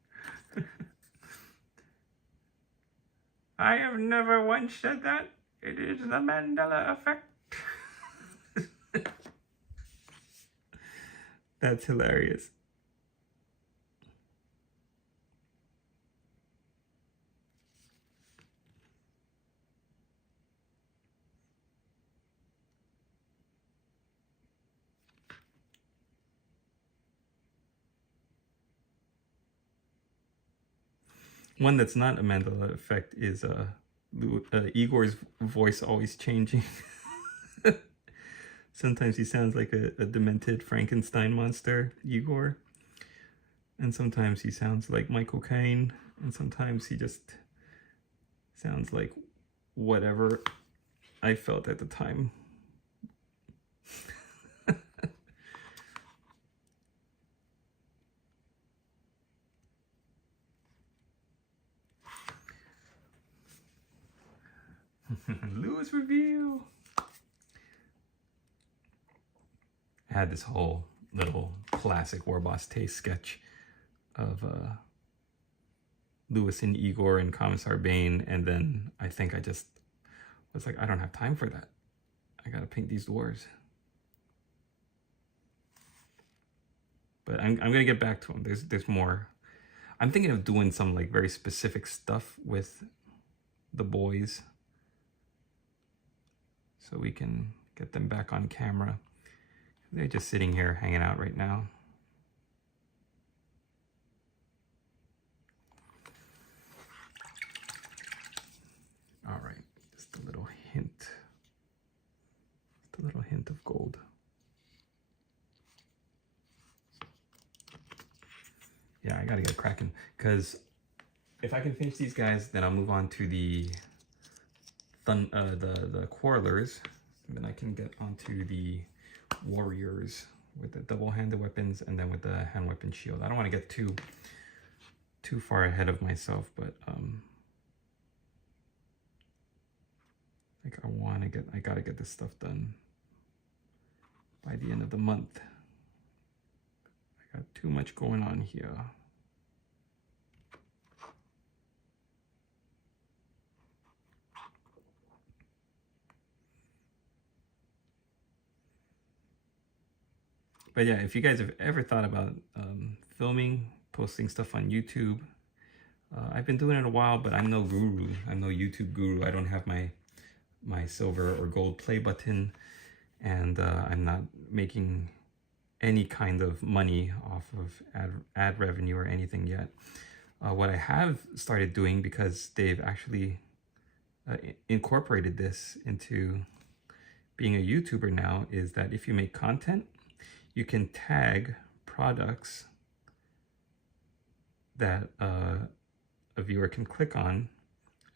I have never once said that. It is the Mandela effect. That's hilarious. One that's not a Mandela effect is Igor's voice always changing. Sometimes he sounds like a demented Frankenstein monster, Igor. And sometimes he sounds like Michael Caine. And sometimes he just sounds like whatever I felt at the time. Lewis review. I had this whole little classic WarbossTae sketch of Lewis and Igor and Commissar Bane, and then I think I just was like, I don't have time for that. I gotta paint these dwarves. But I'm gonna get back to them. There's more. I'm thinking of doing some like very specific stuff with the boys, so we can get them back on camera. They're just sitting here hanging out right now. All right, just a little hint. Just a little hint of gold. Yeah, I gotta get cracking, because if I can finish these guys, then I'll move on to the Quarrelers, and then I can get onto the Warriors with the double-handed weapons and then with the hand weapon shield. I don't want to get too far ahead of myself, but like I gotta get this stuff done by the end of the month. I got too much going on here. But yeah, if you guys have ever thought about filming, posting stuff on YouTube, I've been doing it a while, but I'm no guru. I'm no YouTube guru. I don't have my silver or gold play button, and I'm not making any kind of money off of ad revenue or anything yet. What I have started doing, because they've actually incorporated this into being a YouTuber now, is that if you make content, you can tag products that a viewer can click on,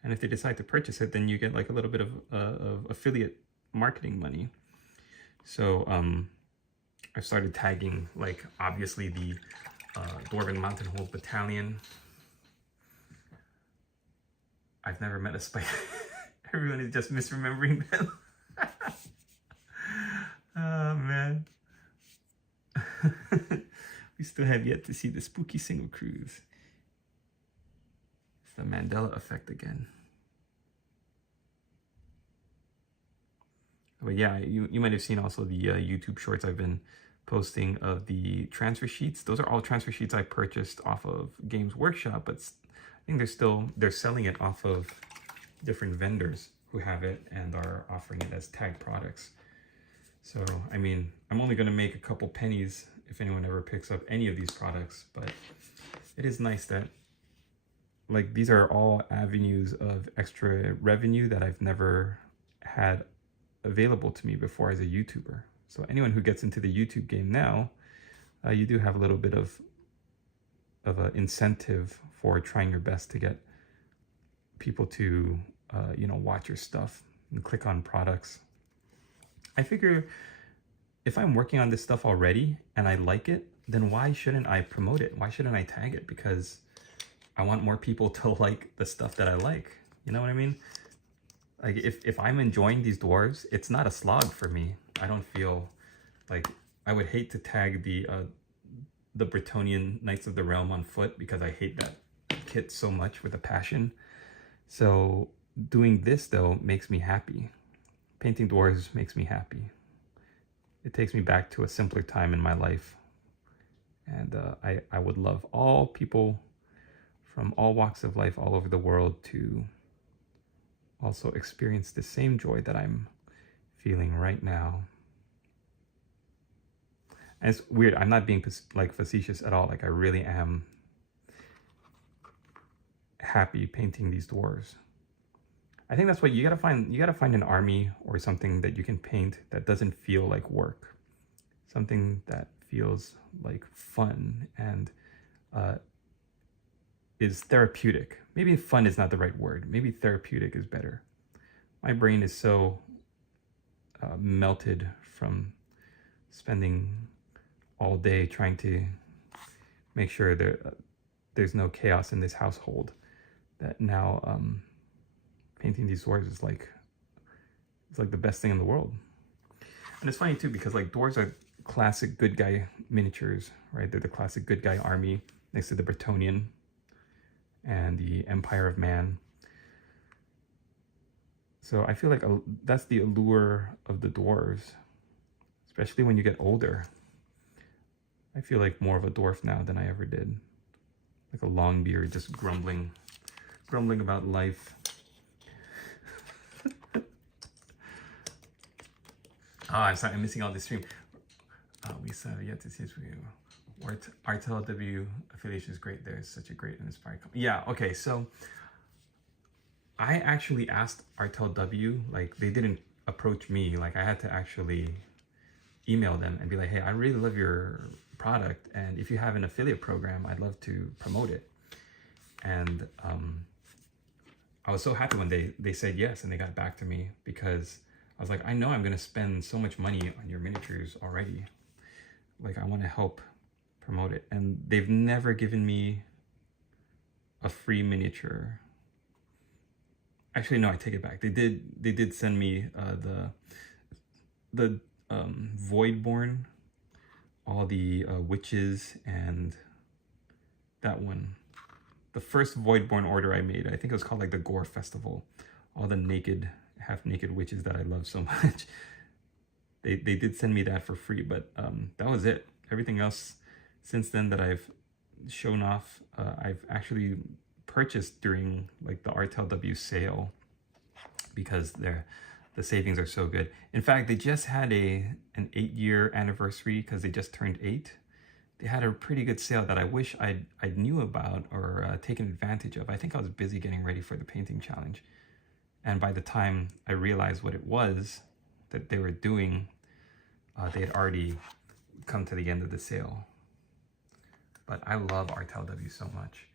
and if they decide to purchase it, then you get like a little bit of affiliate marketing money. So I've started tagging, like, obviously the Dwarven Mountain Hold Battalion. I've never met a spider. Everyone is just misremembering them. Oh man. We still have yet to see the spooky single cruise. It's the Mandela effect again. But yeah, you might have seen also the YouTube shorts I've been posting of the transfer sheets. Those are all transfer sheets I purchased off of Games Workshop, but I think they're selling it off of different vendors who have it and are offering it as tagged products. So, I mean, I'm only going to make a couple pennies if anyone ever picks up any of these products, but it is nice that, like, these are all avenues of extra revenue that I've never had available to me before as a YouTuber. So anyone who gets into the YouTube game now, you do have a little bit of an incentive for trying your best to get people to, you know, watch your stuff and click on products. I figure if I'm working on this stuff already and I like it, then why shouldn't I promote it? Why shouldn't I tag it? Because I want more people to like the stuff that I like. You know what I mean? Like, if I'm enjoying these dwarves, it's not a slog for me. I don't feel like I would hate to tag the Bretonnian Knights of the Realm on foot, because I hate that kit so much with a passion. So doing this though makes me happy. Painting dwarves makes me happy. It takes me back to a simpler time in my life. And I would love all people from all walks of life all over the world to also experience the same joy that I'm feeling right now. And it's weird, I'm not being like facetious at all. Like, I really am happy painting these dwarves. I think that's what you gotta find. You gotta find an army or something that you can paint that doesn't feel like work. Something that feels like fun and is therapeutic. Maybe fun is not the right word. Maybe therapeutic is better. My brain is so melted from spending all day trying to make sure there's no chaos in this household, that now painting these dwarves is like, it's like the best thing in the world. And it's funny too, because like dwarves are classic good guy miniatures, right? They're the classic good guy army next to the Bretonnian and the Empire of Man. So I feel like that's the allure of the dwarves, especially when you get older. I feel like more of a dwarf now than I ever did. Like a long beard, just grumbling about life. I'm sorry, I'm missing all this stream. We saw yet to see this review. RTLW affiliation is great. There's such a great and inspiring company. Yeah, okay, so I actually asked RTLW, like, they didn't approach me. Like, I had to actually email them and be like, hey, I really love your product, and if you have an affiliate program, I'd love to promote it. And I was so happy when they said yes and they got back to me, because I was like, I know I'm gonna spend so much money on your miniatures already. Like, I want to help promote it. And they've never given me a free miniature. Actually, no, I take it back. They did send me the Voidborn, all the witches, and that one. The first Voidborn order I made, I think it was called like the Gore Festival. All the naked, half-naked witches that I love so much. They did send me that for free, but that was it. Everything else since then that I've shown off, I've actually purchased during like the RTLW sale, because the savings are so good. In fact, they just had an 8-year anniversary, because they just turned 8. They had a pretty good sale that I wish I knew about or taken advantage of. I think I was busy getting ready for the painting challenge. And by the time I realized what it was that they were doing, they had already come to the end of the sale. But I love RTLW so much.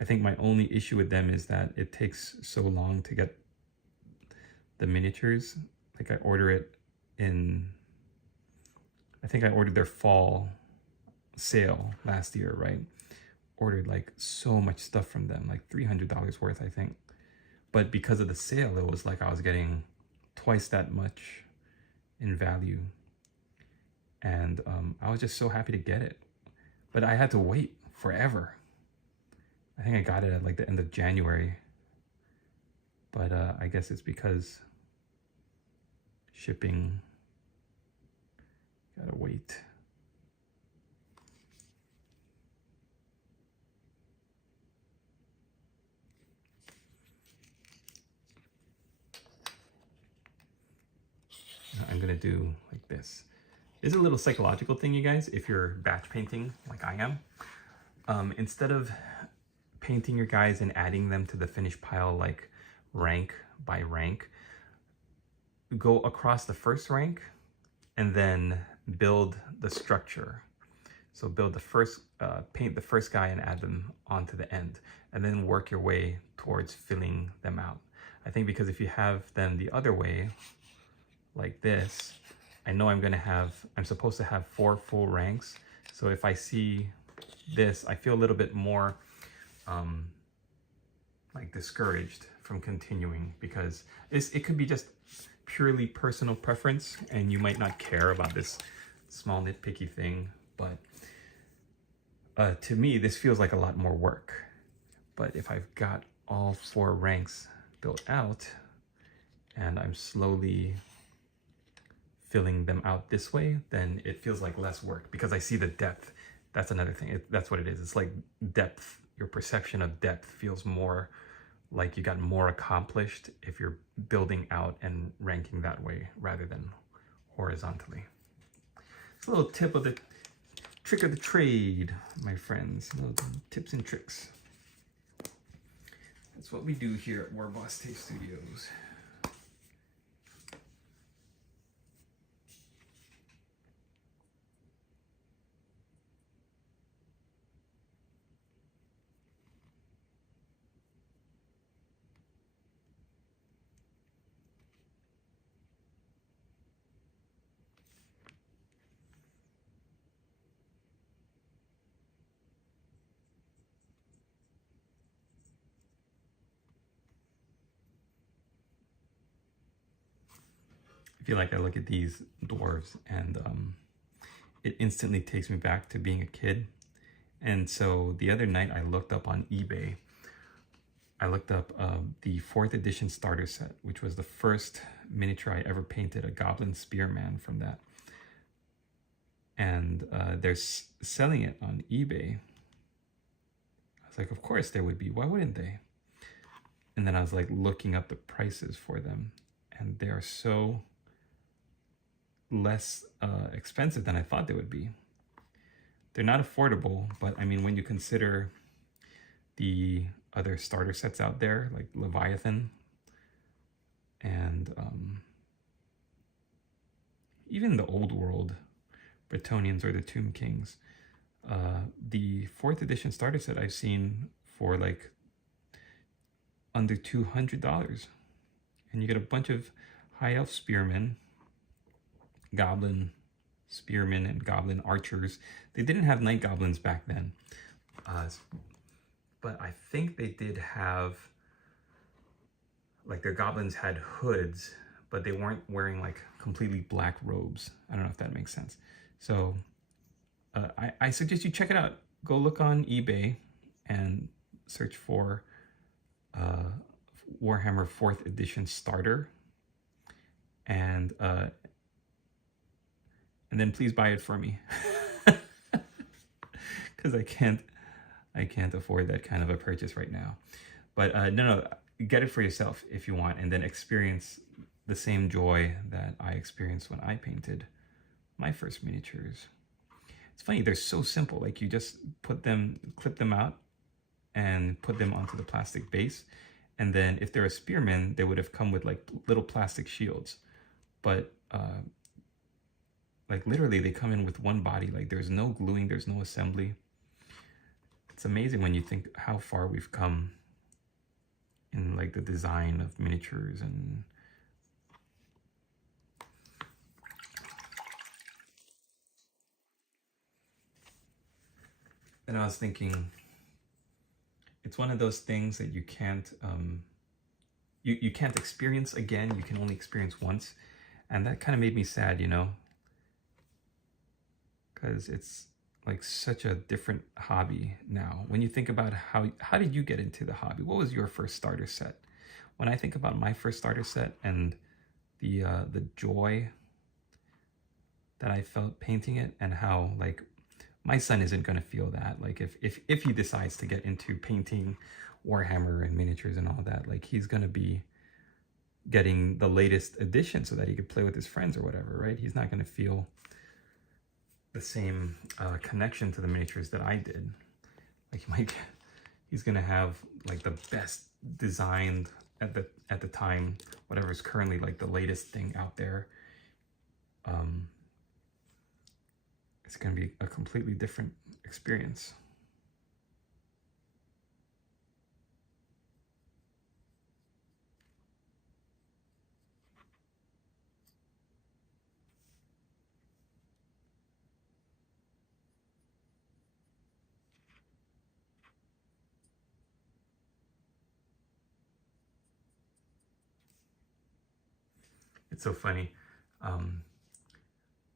I think my only issue with them is that it takes so long to get the miniatures. Like I order it in, I think I ordered their fall sale last year, right? Ordered like so much stuff from them, like $300 worth, I think. But because of the sale, it was like I was getting twice that much in value. And I was just so happy to get it. But I had to wait forever. I think I got it at like the end of January. But I guess it's because shipping, gotta wait. I'm gonna do like this. This is a little psychological thing, you guys, if you're batch painting like I am. Instead of painting your guys and adding them to the finish pile like rank by rank, go across the first rank and then build the structure. So build the first, paint the first guy and add them onto the end, and then work your way towards filling them out. I think because if you have them the other way, like this, I know I'm supposed to have 4 full ranks. So if I see this, I feel a little bit more like discouraged from continuing, because it could be just purely personal preference and you might not care about this small nitpicky thing, but to me this feels like a lot more work. But if I've got all 4 ranks built out and I'm slowly filling them out this way, then it feels like less work because I see the depth. That's another thing. That's what it is. It's like depth. Your perception of depth feels more like you got more accomplished if you're building out and ranking that way rather than horizontally. It's a little tip of the trick of the trade, my friends. Little tips and tricks. That's what we do here at WarbossTae Studios. I feel like I look at these dwarves and it instantly takes me back to being a kid. And so the other night I looked up on eBay, I looked up the 4th edition starter set, which was the first miniature I ever painted, a goblin spearman from that. And they're selling it on eBay. I was like, of course there would be, why wouldn't they? And then I was like looking up the prices for them, and they are so less expensive than I thought they would be. They're not affordable, but I mean, when you consider the other starter sets out there, like Leviathan and even the old world Bretonians or the Tomb Kings, the 4th edition starter set I've seen for like under $200, and you get a bunch of high elf spearmen, goblin spearmen, and goblin archers. They didn't have night goblins back then, but I think they did have, like, their goblins had hoods, but they weren't wearing like completely black robes. I don't know if that makes sense. So I suggest you check it out. Go look on eBay and search for Warhammer 4th edition starter, and then please buy it for me, because I can't afford that kind of a purchase right now. But no, get it for yourself if you want, and then experience the same joy that I experienced when I painted my first miniatures. It's funny, they're so simple. Like, you just clip them out and put them onto the plastic base. And then if they're a spearman, they would have come with like little plastic shields. but like literally they come in with one body. Like there's no gluing, there's no assembly. It's amazing when you think how far we've come in like the design of miniatures. And I was thinking, it's one of those things that you can't you can't experience again. You can only experience once, and that kind of made me sad, you know, because it's like such a different hobby now. When you think about how did you get into the hobby? What was your first starter set? When I think about my first starter set and the joy that I felt painting it, and how like my son isn't going to feel that. Like if he decides to get into painting Warhammer and miniatures and all that, like he's going to be getting the latest edition so that he could play with his friends or whatever, right? He's not going to feel the same connection to the miniatures that I did. Like he's going to have like the best designed at the time, whatever is currently like the latest thing out there. It's going to be a completely different experience. It's so funny.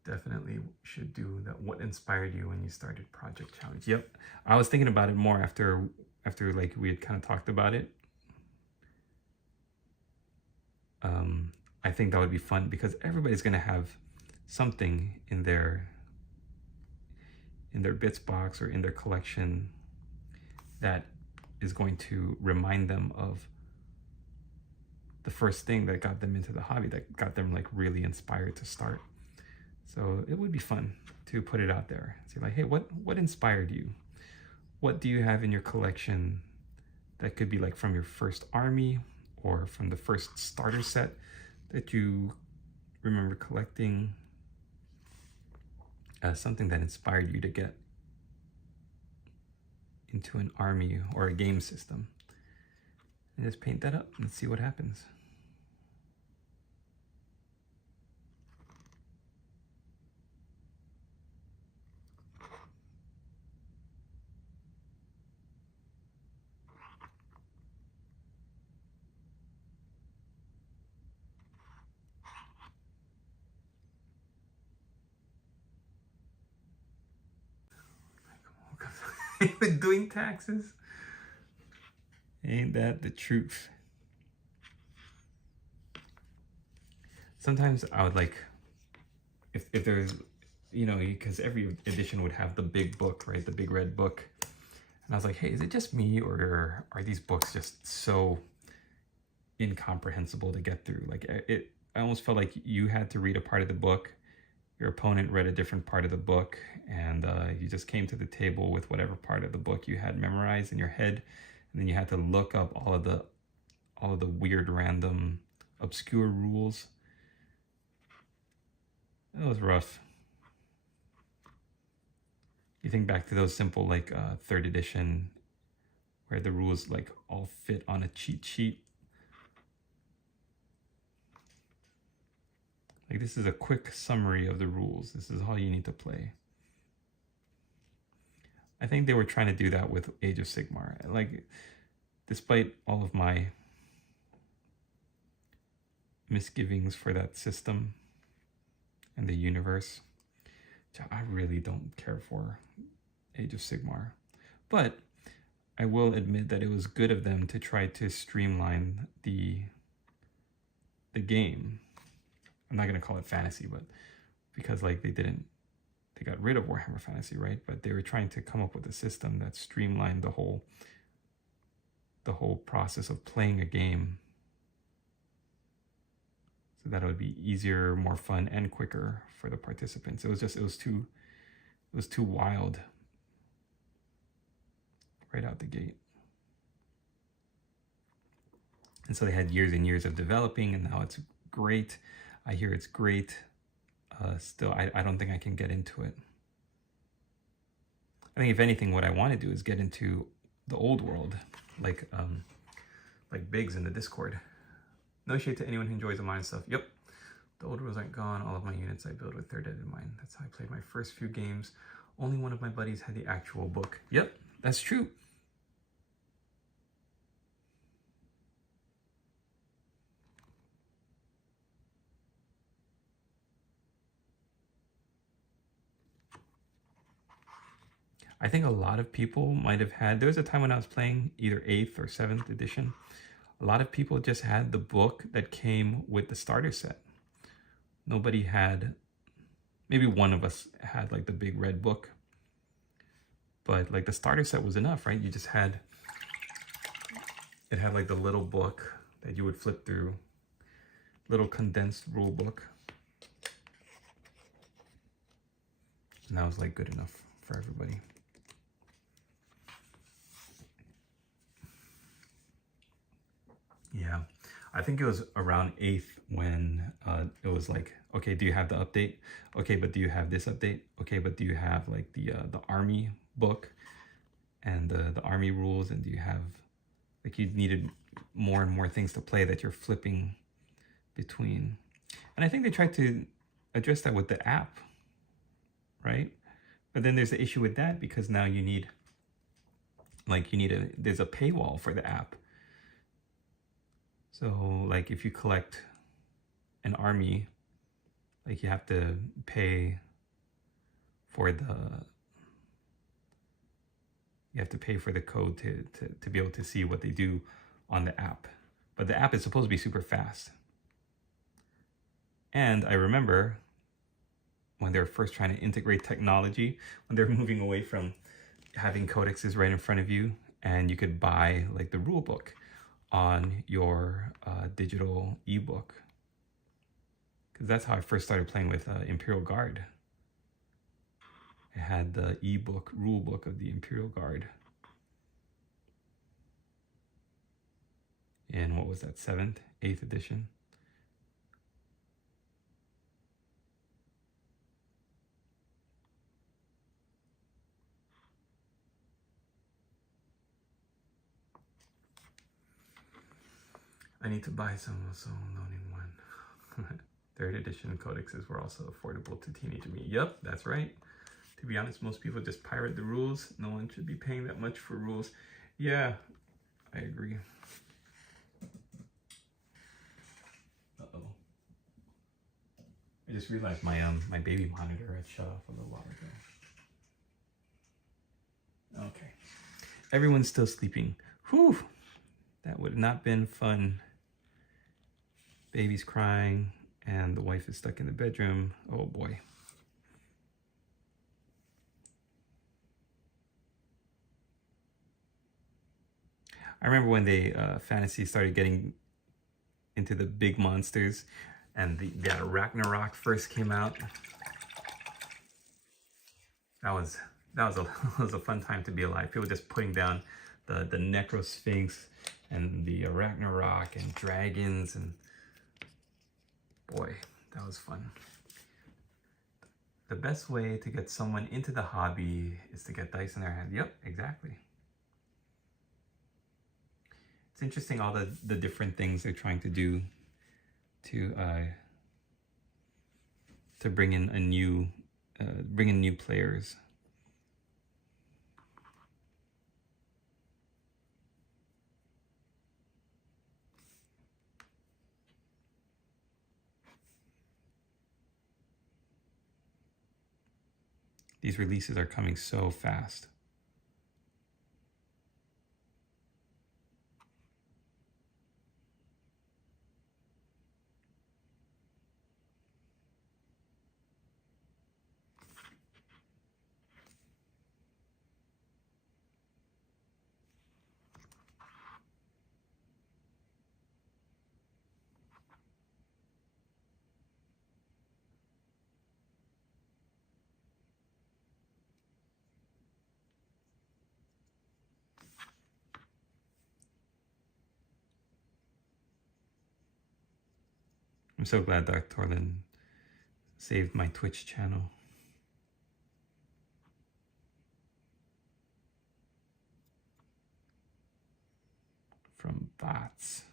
Definitely should do that. What inspired you when you started Project Challenge? Yep, I was thinking about it more after like we had kind of talked about it. I think that would be fun because everybody's gonna have something in their bits box or in their collection that is going to remind them of the first thing that got them into the hobby, that got them like really inspired to start. So it would be fun to put it out there. Say like, hey, what inspired you? What do you have in your collection that could be like from your first army or from the first starter set that you remember collecting, something that inspired you to get into an army or a game system. And just paint that up and see what happens. Even doing taxes? Ain't that the truth? Sometimes I would like, if there's, you know, because every edition would have the big book, right? The big red book. And I was like, hey, is it just me, or are these books just so incomprehensible to get through? Like I almost felt like you had to read a part of the book, your opponent read a different part of the book, and you just came to the table with whatever part of the book you had memorized in your head, and then you had to look up all of the weird, random, obscure rules. That was rough. You think back to those simple like 3rd edition where the rules like all fit on a cheat sheet. Like this is a quick summary of the rules. This is how you need to play. I think they were trying to do that with Age of Sigmar. Like, despite all of my misgivings for that system and the universe, which I really don't care for Age of Sigmar. But I will admit that it was good of them to try to streamline the game. I'm not going to call it fantasy, but because like they got rid of Warhammer Fantasy, right? But they were trying to come up with a system that streamlined the whole process of playing a game so that it would be easier, more fun, and quicker for the participants. It was too wild right out the gate. And so they had years and years of developing, and now it's great. I hear it's great. Still, I don't think I can get into it. I think if anything, what I want to do is get into the old world, like Biggs in the Discord. No shade to anyone who enjoys the mine stuff. Yep, the old rules aren't gone. All of my units I build with third ed in mind. That's how I played my first few games. Only one of my buddies had the actual book. Yep, that's true. I think a lot of people might have had, there was a time when I was playing either 8th or 7th edition. A lot of people just had the book that came with the starter set. Nobody had, maybe one of us had like the big red book, but like the starter set was enough, right? You just had, it had like the little book that you would flip through, little condensed rule book. And that was like good enough for everybody. Yeah, I think it was around 8th when it was like, okay, do you have the update? Okay, but do you have this update? Okay, but do you have like the army book and the army rules? And do you have, like, you needed more and more things to play that you're flipping between. And I think they tried to address that with the app, right? But then there's the issue with that because now you need, like, there's a paywall for the app. So like if you collect an army, like you have to pay for the code to be able to see what they do on the app. But the app is supposed to be super fast. And I remember when they were first trying to integrate technology, when they're moving away from having codexes right in front of you and you could buy like the rule book on your digital ebook, because that's how I first started playing with Imperial Guard. I had the ebook rule book of the Imperial Guard in, what was that, 7th, 8th edition. I need to buy some, so I'm loaning one. 3rd edition codexes were also affordable to teenager me. Yep, that's right. To be honest, most people just pirate the rules. No one should be paying that much for rules. Yeah, I agree. Uh-oh. I just realized my my baby monitor had shut off a little while ago. Okay. Everyone's still sleeping. Whew. That would have not been fun. Baby's crying and the wife is stuck in the bedroom. Oh boy. I remember when they fantasy started getting into the big monsters and the Ragnarok first came out. That was a fun time to be alive. People just putting down the Necro Sphinx and the Ragnarok and dragons, and boy, that was fun. The best way to get someone into the hobby is to get dice in their hand. Yep, exactly. It's interesting all the different things they're trying to do to bring in new players. These releases are coming so fast. I'm so glad Dr. Torlin saved my Twitch channel. From bots.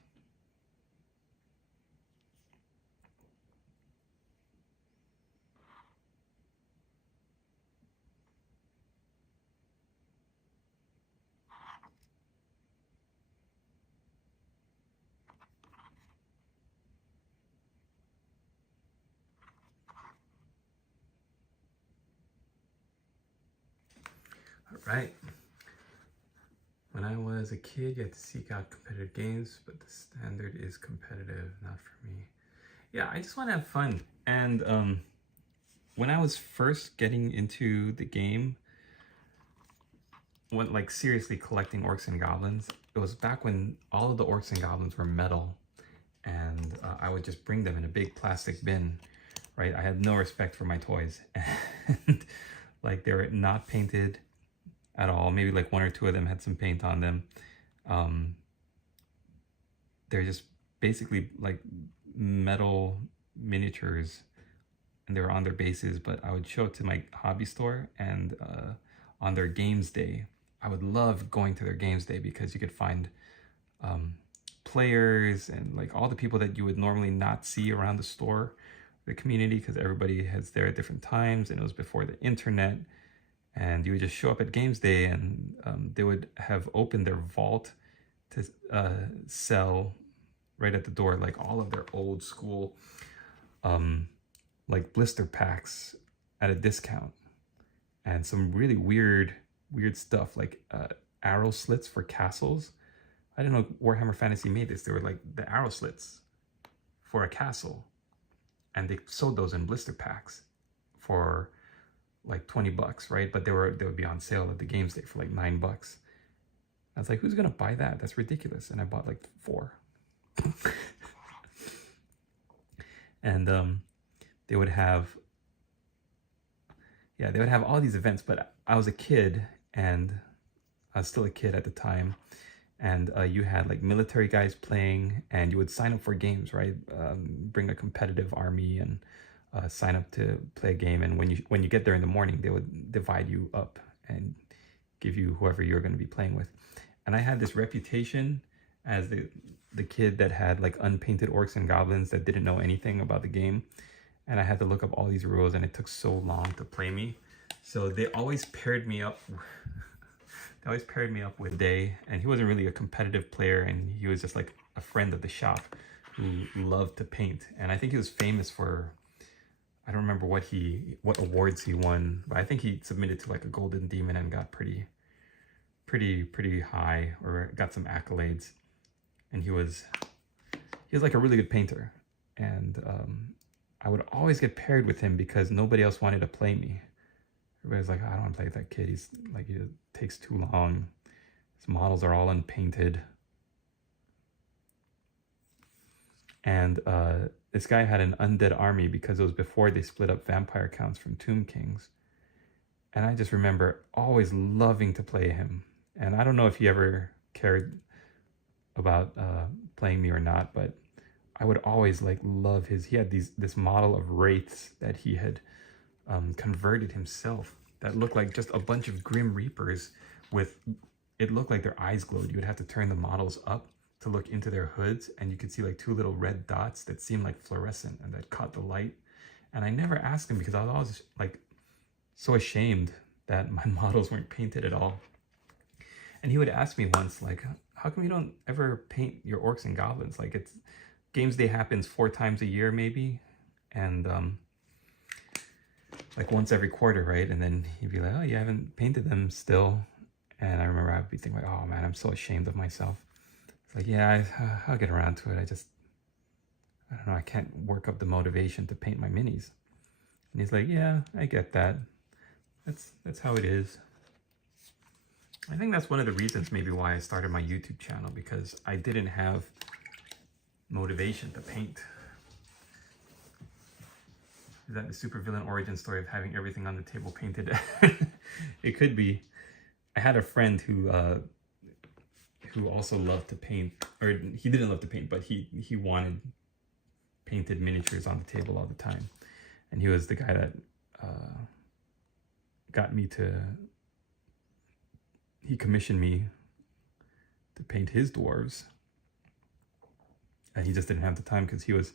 All right. When I was a kid, you had to seek out competitive games, but the standard is competitive, not for me. Yeah, I just want to have fun. And when I was first getting into the game, when like seriously collecting orcs and goblins, it was back when all of the orcs and goblins were metal, and I would just bring them in a big plastic bin, right? I had no respect for my toys, and like they were not painted at all. Maybe like one or two of them had some paint on them. They're just basically like metal miniatures, and they were on their bases, but I would show it to my hobby store, and on their games day, I would love going to their games day because you could find players and like all the people that you would normally not see around the store, the community, because everybody has there at different times, and it was before the internet. And you would just show up at games day, and they would have opened their vault to sell right at the door, like all of their old school like blister packs at a discount, and some really weird stuff like arrow slits for castles. I didn't know Warhammer Fantasy made this. They were like the arrow slits for a castle, and they sold those in blister packs for like 20 bucks, right? But they would be on sale at the games day for like $9. I was like, who's gonna buy that? That's ridiculous. And I bought like 4. And they would have all these events, but I was a kid, and I was still a kid at the time, and you had like military guys playing, and you would sign up for games, right? Bring a competitive army and sign up to play a game, and when you get there in the morning, they would divide you up and give you whoever you're going to be playing with. And I had this reputation as the kid that had like unpainted orcs and goblins that didn't know anything about the game, and I had to look up all these rules, and it took so long to play me. So they always paired me up with Day, and he wasn't really a competitive player, and he was just like a friend of the shop who loved to paint. And I think he was famous for, I don't remember what awards he won, but I think he submitted to like a Golden Demon and got pretty high, or got some accolades. And he was like a really good painter, and I would always get paired with him because nobody else wanted to play me. Everybody's like, I don't want to play with that kid. He's like, it takes too long. His models are all unpainted. And this guy had an undead army because it was before they split up vampire counts from Tomb Kings. And I just remember always loving to play him. And I don't know if he ever cared about playing me or not, but I would always like love he had this model of wraiths that he had converted himself that looked like just a bunch of Grim Reapers it looked like their eyes glowed. You would have to turn the models up to look into their hoods, and you could see like 2 little red dots that seemed like fluorescent and that caught the light. And I never asked him because I was always like so ashamed that my models weren't painted at all. And he would ask me once, like, how come you don't ever paint your orcs and goblins? Like, it's games day happens 4 times a year maybe, and like once every quarter, right? And then he'd be like, oh, you haven't painted them still. And I remember I'd be thinking like, oh man, I'm so ashamed of myself. It's like, yeah, I'll get around to it. I don't know, I can't work up the motivation to paint my minis. And he's like, yeah, I get that. That's how it is. I think that's one of the reasons maybe why I started my YouTube channel, because I didn't have motivation to paint. Is that the supervillain origin story of having everything on the table painted? It could be. I had a friend who also loved to paint, or he didn't love to paint, but he wanted painted miniatures on the table all the time. And he was the guy that he commissioned me to paint his dwarves. And he just didn't have the time because he was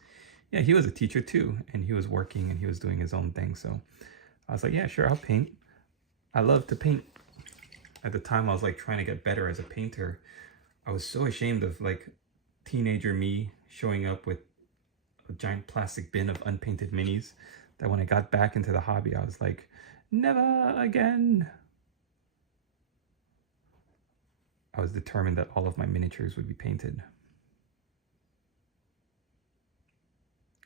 a teacher too. And he was working and he was doing his own thing. So I was like, yeah, sure, I'll paint. I love to paint. At the time, I was like trying to get better as a painter. I was so ashamed of like teenager me showing up with a giant plastic bin of unpainted minis that when I got back into the hobby, I was like, never again. I was determined that all of my miniatures would be painted.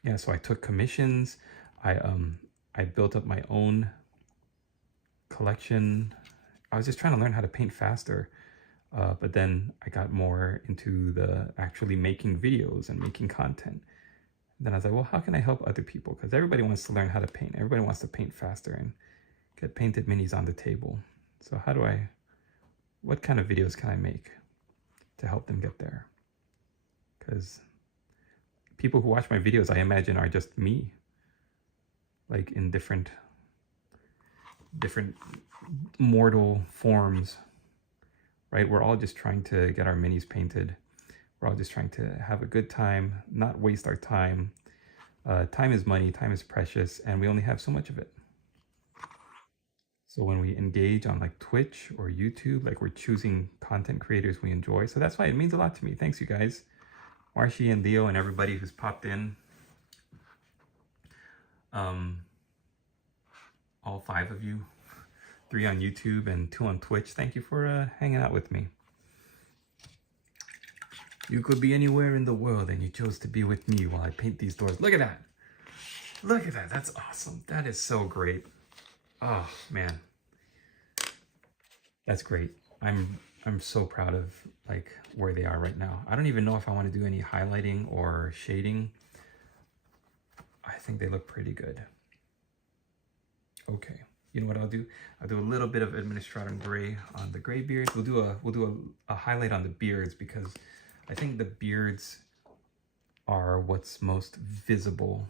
Yeah, so I took commissions. I built up my own collection. I was just trying to learn how to paint faster. But then I got more into the actually making videos and making content. Then I was like, well, how can I help other people? Because everybody wants to learn how to paint. Everybody wants to paint faster and get painted minis on the table. So what kind of videos can I make to help them get there? Because people who watch my videos, I imagine, are just me. Like in different mortal forms, right? We're all just trying to get our minis painted. We're all just trying to have a good time, not waste our time. Time is money, time is precious, and we only have so much of it. So when we engage on like Twitch or YouTube, like we're choosing content creators we enjoy. So that's why it means a lot to me. Thanks, you guys. Marshy and Leo and everybody who's popped in. All 5 of you, 3 on YouTube and 2 on Twitch. Thank you for hanging out with me. You could be anywhere in the world and you chose to be with me while I paint these doors. Look at that. Look at that. That's awesome. That is so great. Oh, man. That's great. I'm so proud of like where they are right now. I don't even know if I want to do any highlighting or shading. I think they look pretty good. Okay. You know what I'll do? I'll do a little bit of Administratum Gray on the gray beards. We'll do a highlight on the beards because I think the beards are what's most visible.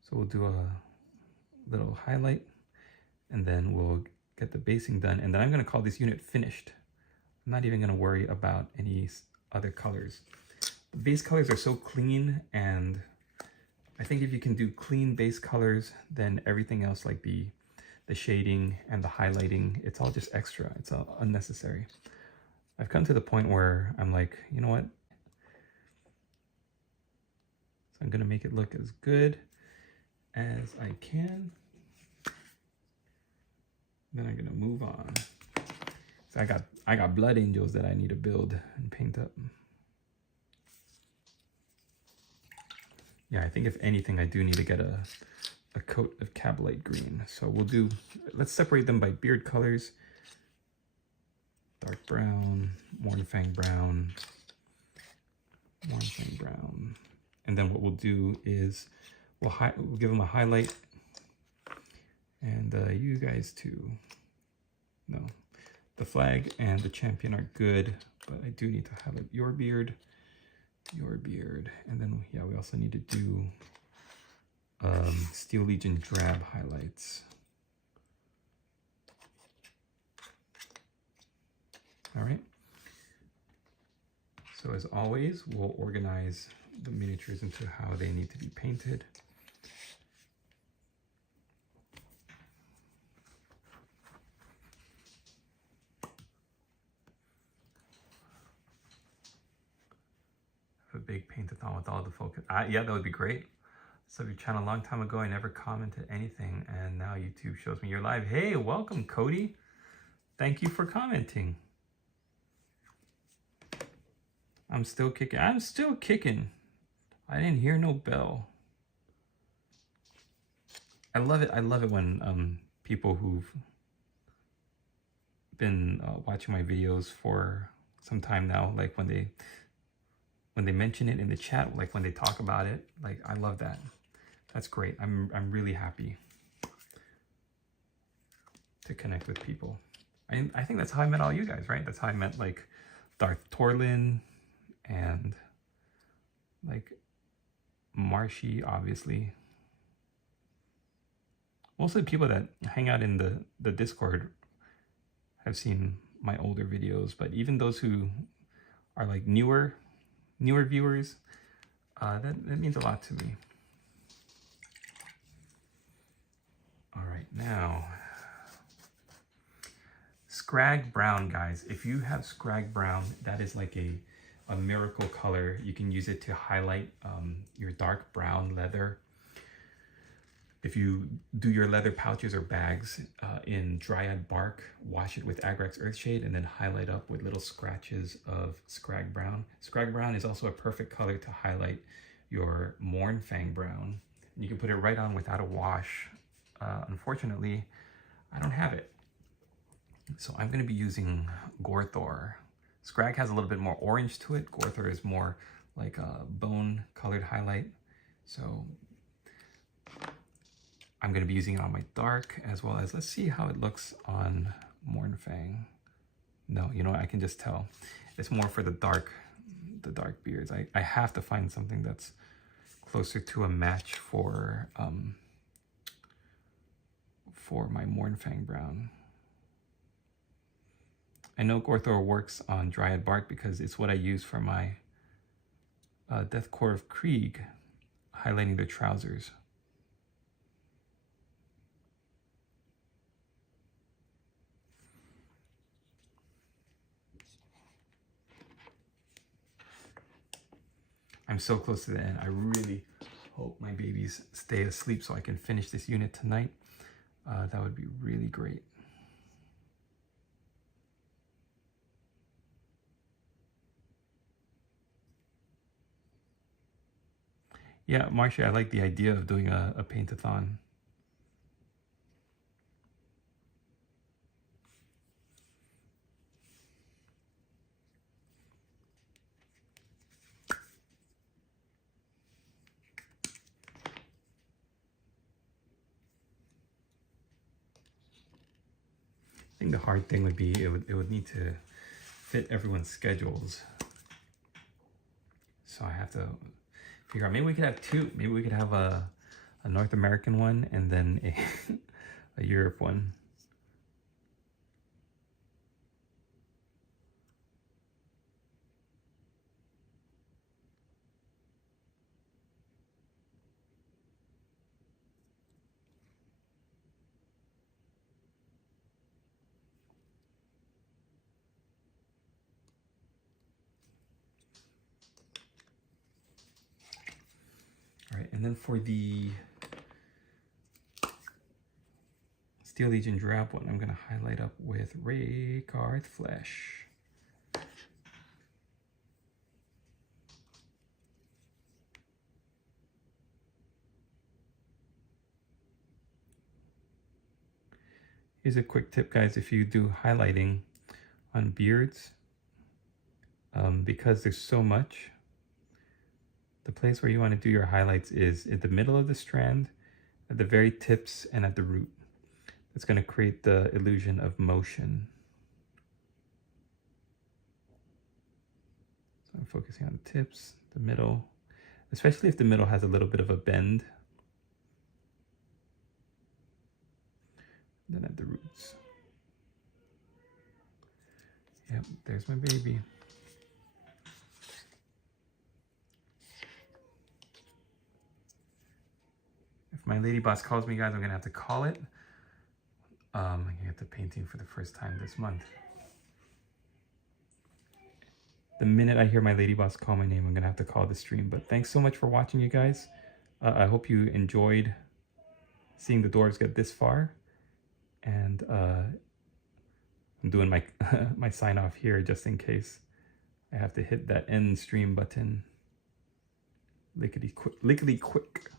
So we'll do a little highlight and then we'll get the basing done. And then I'm going to call this unit finished. I'm not even going to worry about any other colors. The base colors are so clean, and I think if you can do clean base colors, then everything else like the shading and the highlighting, it's all just extra. It's all unnecessary. I've come to the point where I'm like, you know what? So I'm going to make it look as good as I can. Then I'm going to move on. So I got blood angels that I need to build and paint up. Yeah, I think if anything, I do need to get a coat of Cabalite green. So let's separate them by beard colors. Dark brown, Mornfang brown, Mornfang brown. And then what we'll do is we'll give them a highlight. And you guys too. No, the flag and the champion are good, but I do need to highlight your beard. And then yeah, we also need to do Steel Legion drab highlights. All right. So as always, we'll organize the miniatures into how they need to be painted. A big paint-a-thon with all the focus. Yeah, that would be great. Subbed your channel a long time ago. I never commented anything, and now YouTube shows me you're live. Hey, welcome, Cody. Thank you for commenting. I'm still kicking. I'm still kicking. I didn't hear no bell. I love it. I love it when people who've been watching my videos for some time now, like when they mention it in the chat, like when they talk about it, like I love that. That's great. I'm really happy to connect with people. I think that's how I met all you guys, right? That's how I met like Darth Torlin and like marshy, obviously. Most of the people that hang out in the Discord have seen my older videos, but even those who are like newer viewers, that means a lot to me. All right, now Scrag Brown, guys. If you have Scrag Brown, that is like a miracle color. You can use it to highlight your dark brown leather. If you do your leather pouches or bags in Dryad Bark, wash it with Agrax Earthshade and then highlight up with little scratches of Scrag Brown. Scrag Brown is also a perfect color to highlight your Mournfang Brown. You can put it right on without a wash. Unfortunately, I don't have it. So I'm going to be using Gorthor. Scrag has a little bit more orange to it. Gorthor is more like a bone colored highlight. So I'm going to be using it on my dark as well as, let's see how it looks on Mournfang. No, you know what? I can just tell. It's more for the dark beards. I have to find something that's closer to a match for my Mournfang Brown. I know Gorthor works on Dryad Bark because it's what I use for my Death Core of Krieg, highlighting their trousers. I'm so close to the end. I really hope my babies stay asleep so I can finish this unit tonight. That would be really great. Yeah, Marcia, I like the idea of doing a paint-a-thon. I think the hard thing would be it would need to fit everyone's schedules. So I have to figure out, maybe we could have two. Maybe we could have a North American one and then a Europe one. All right, and then for the Steel Legion Drab one, I'm going to highlight up with Raygarth Flesh. Here's a quick tip, guys. If you do highlighting on beards, because there's so much, the place where you want to do your highlights is at the middle of the strand, at the very tips, and at the root. It's going to create the illusion of motion. So I'm focusing on the tips, the middle, especially if the middle has a little bit of a bend. Then at the roots. Yep, there's my baby. If my lady boss calls me, guys, I'm gonna have to call it. I'm gonna get to painting for the first time this month. The minute I hear my lady boss call my name, I'm gonna have to call the stream. But thanks so much for watching, you guys. I hope you enjoyed seeing the dwarves get this far. And I'm doing my my sign off here just in case I have to hit that end stream button lickety quick.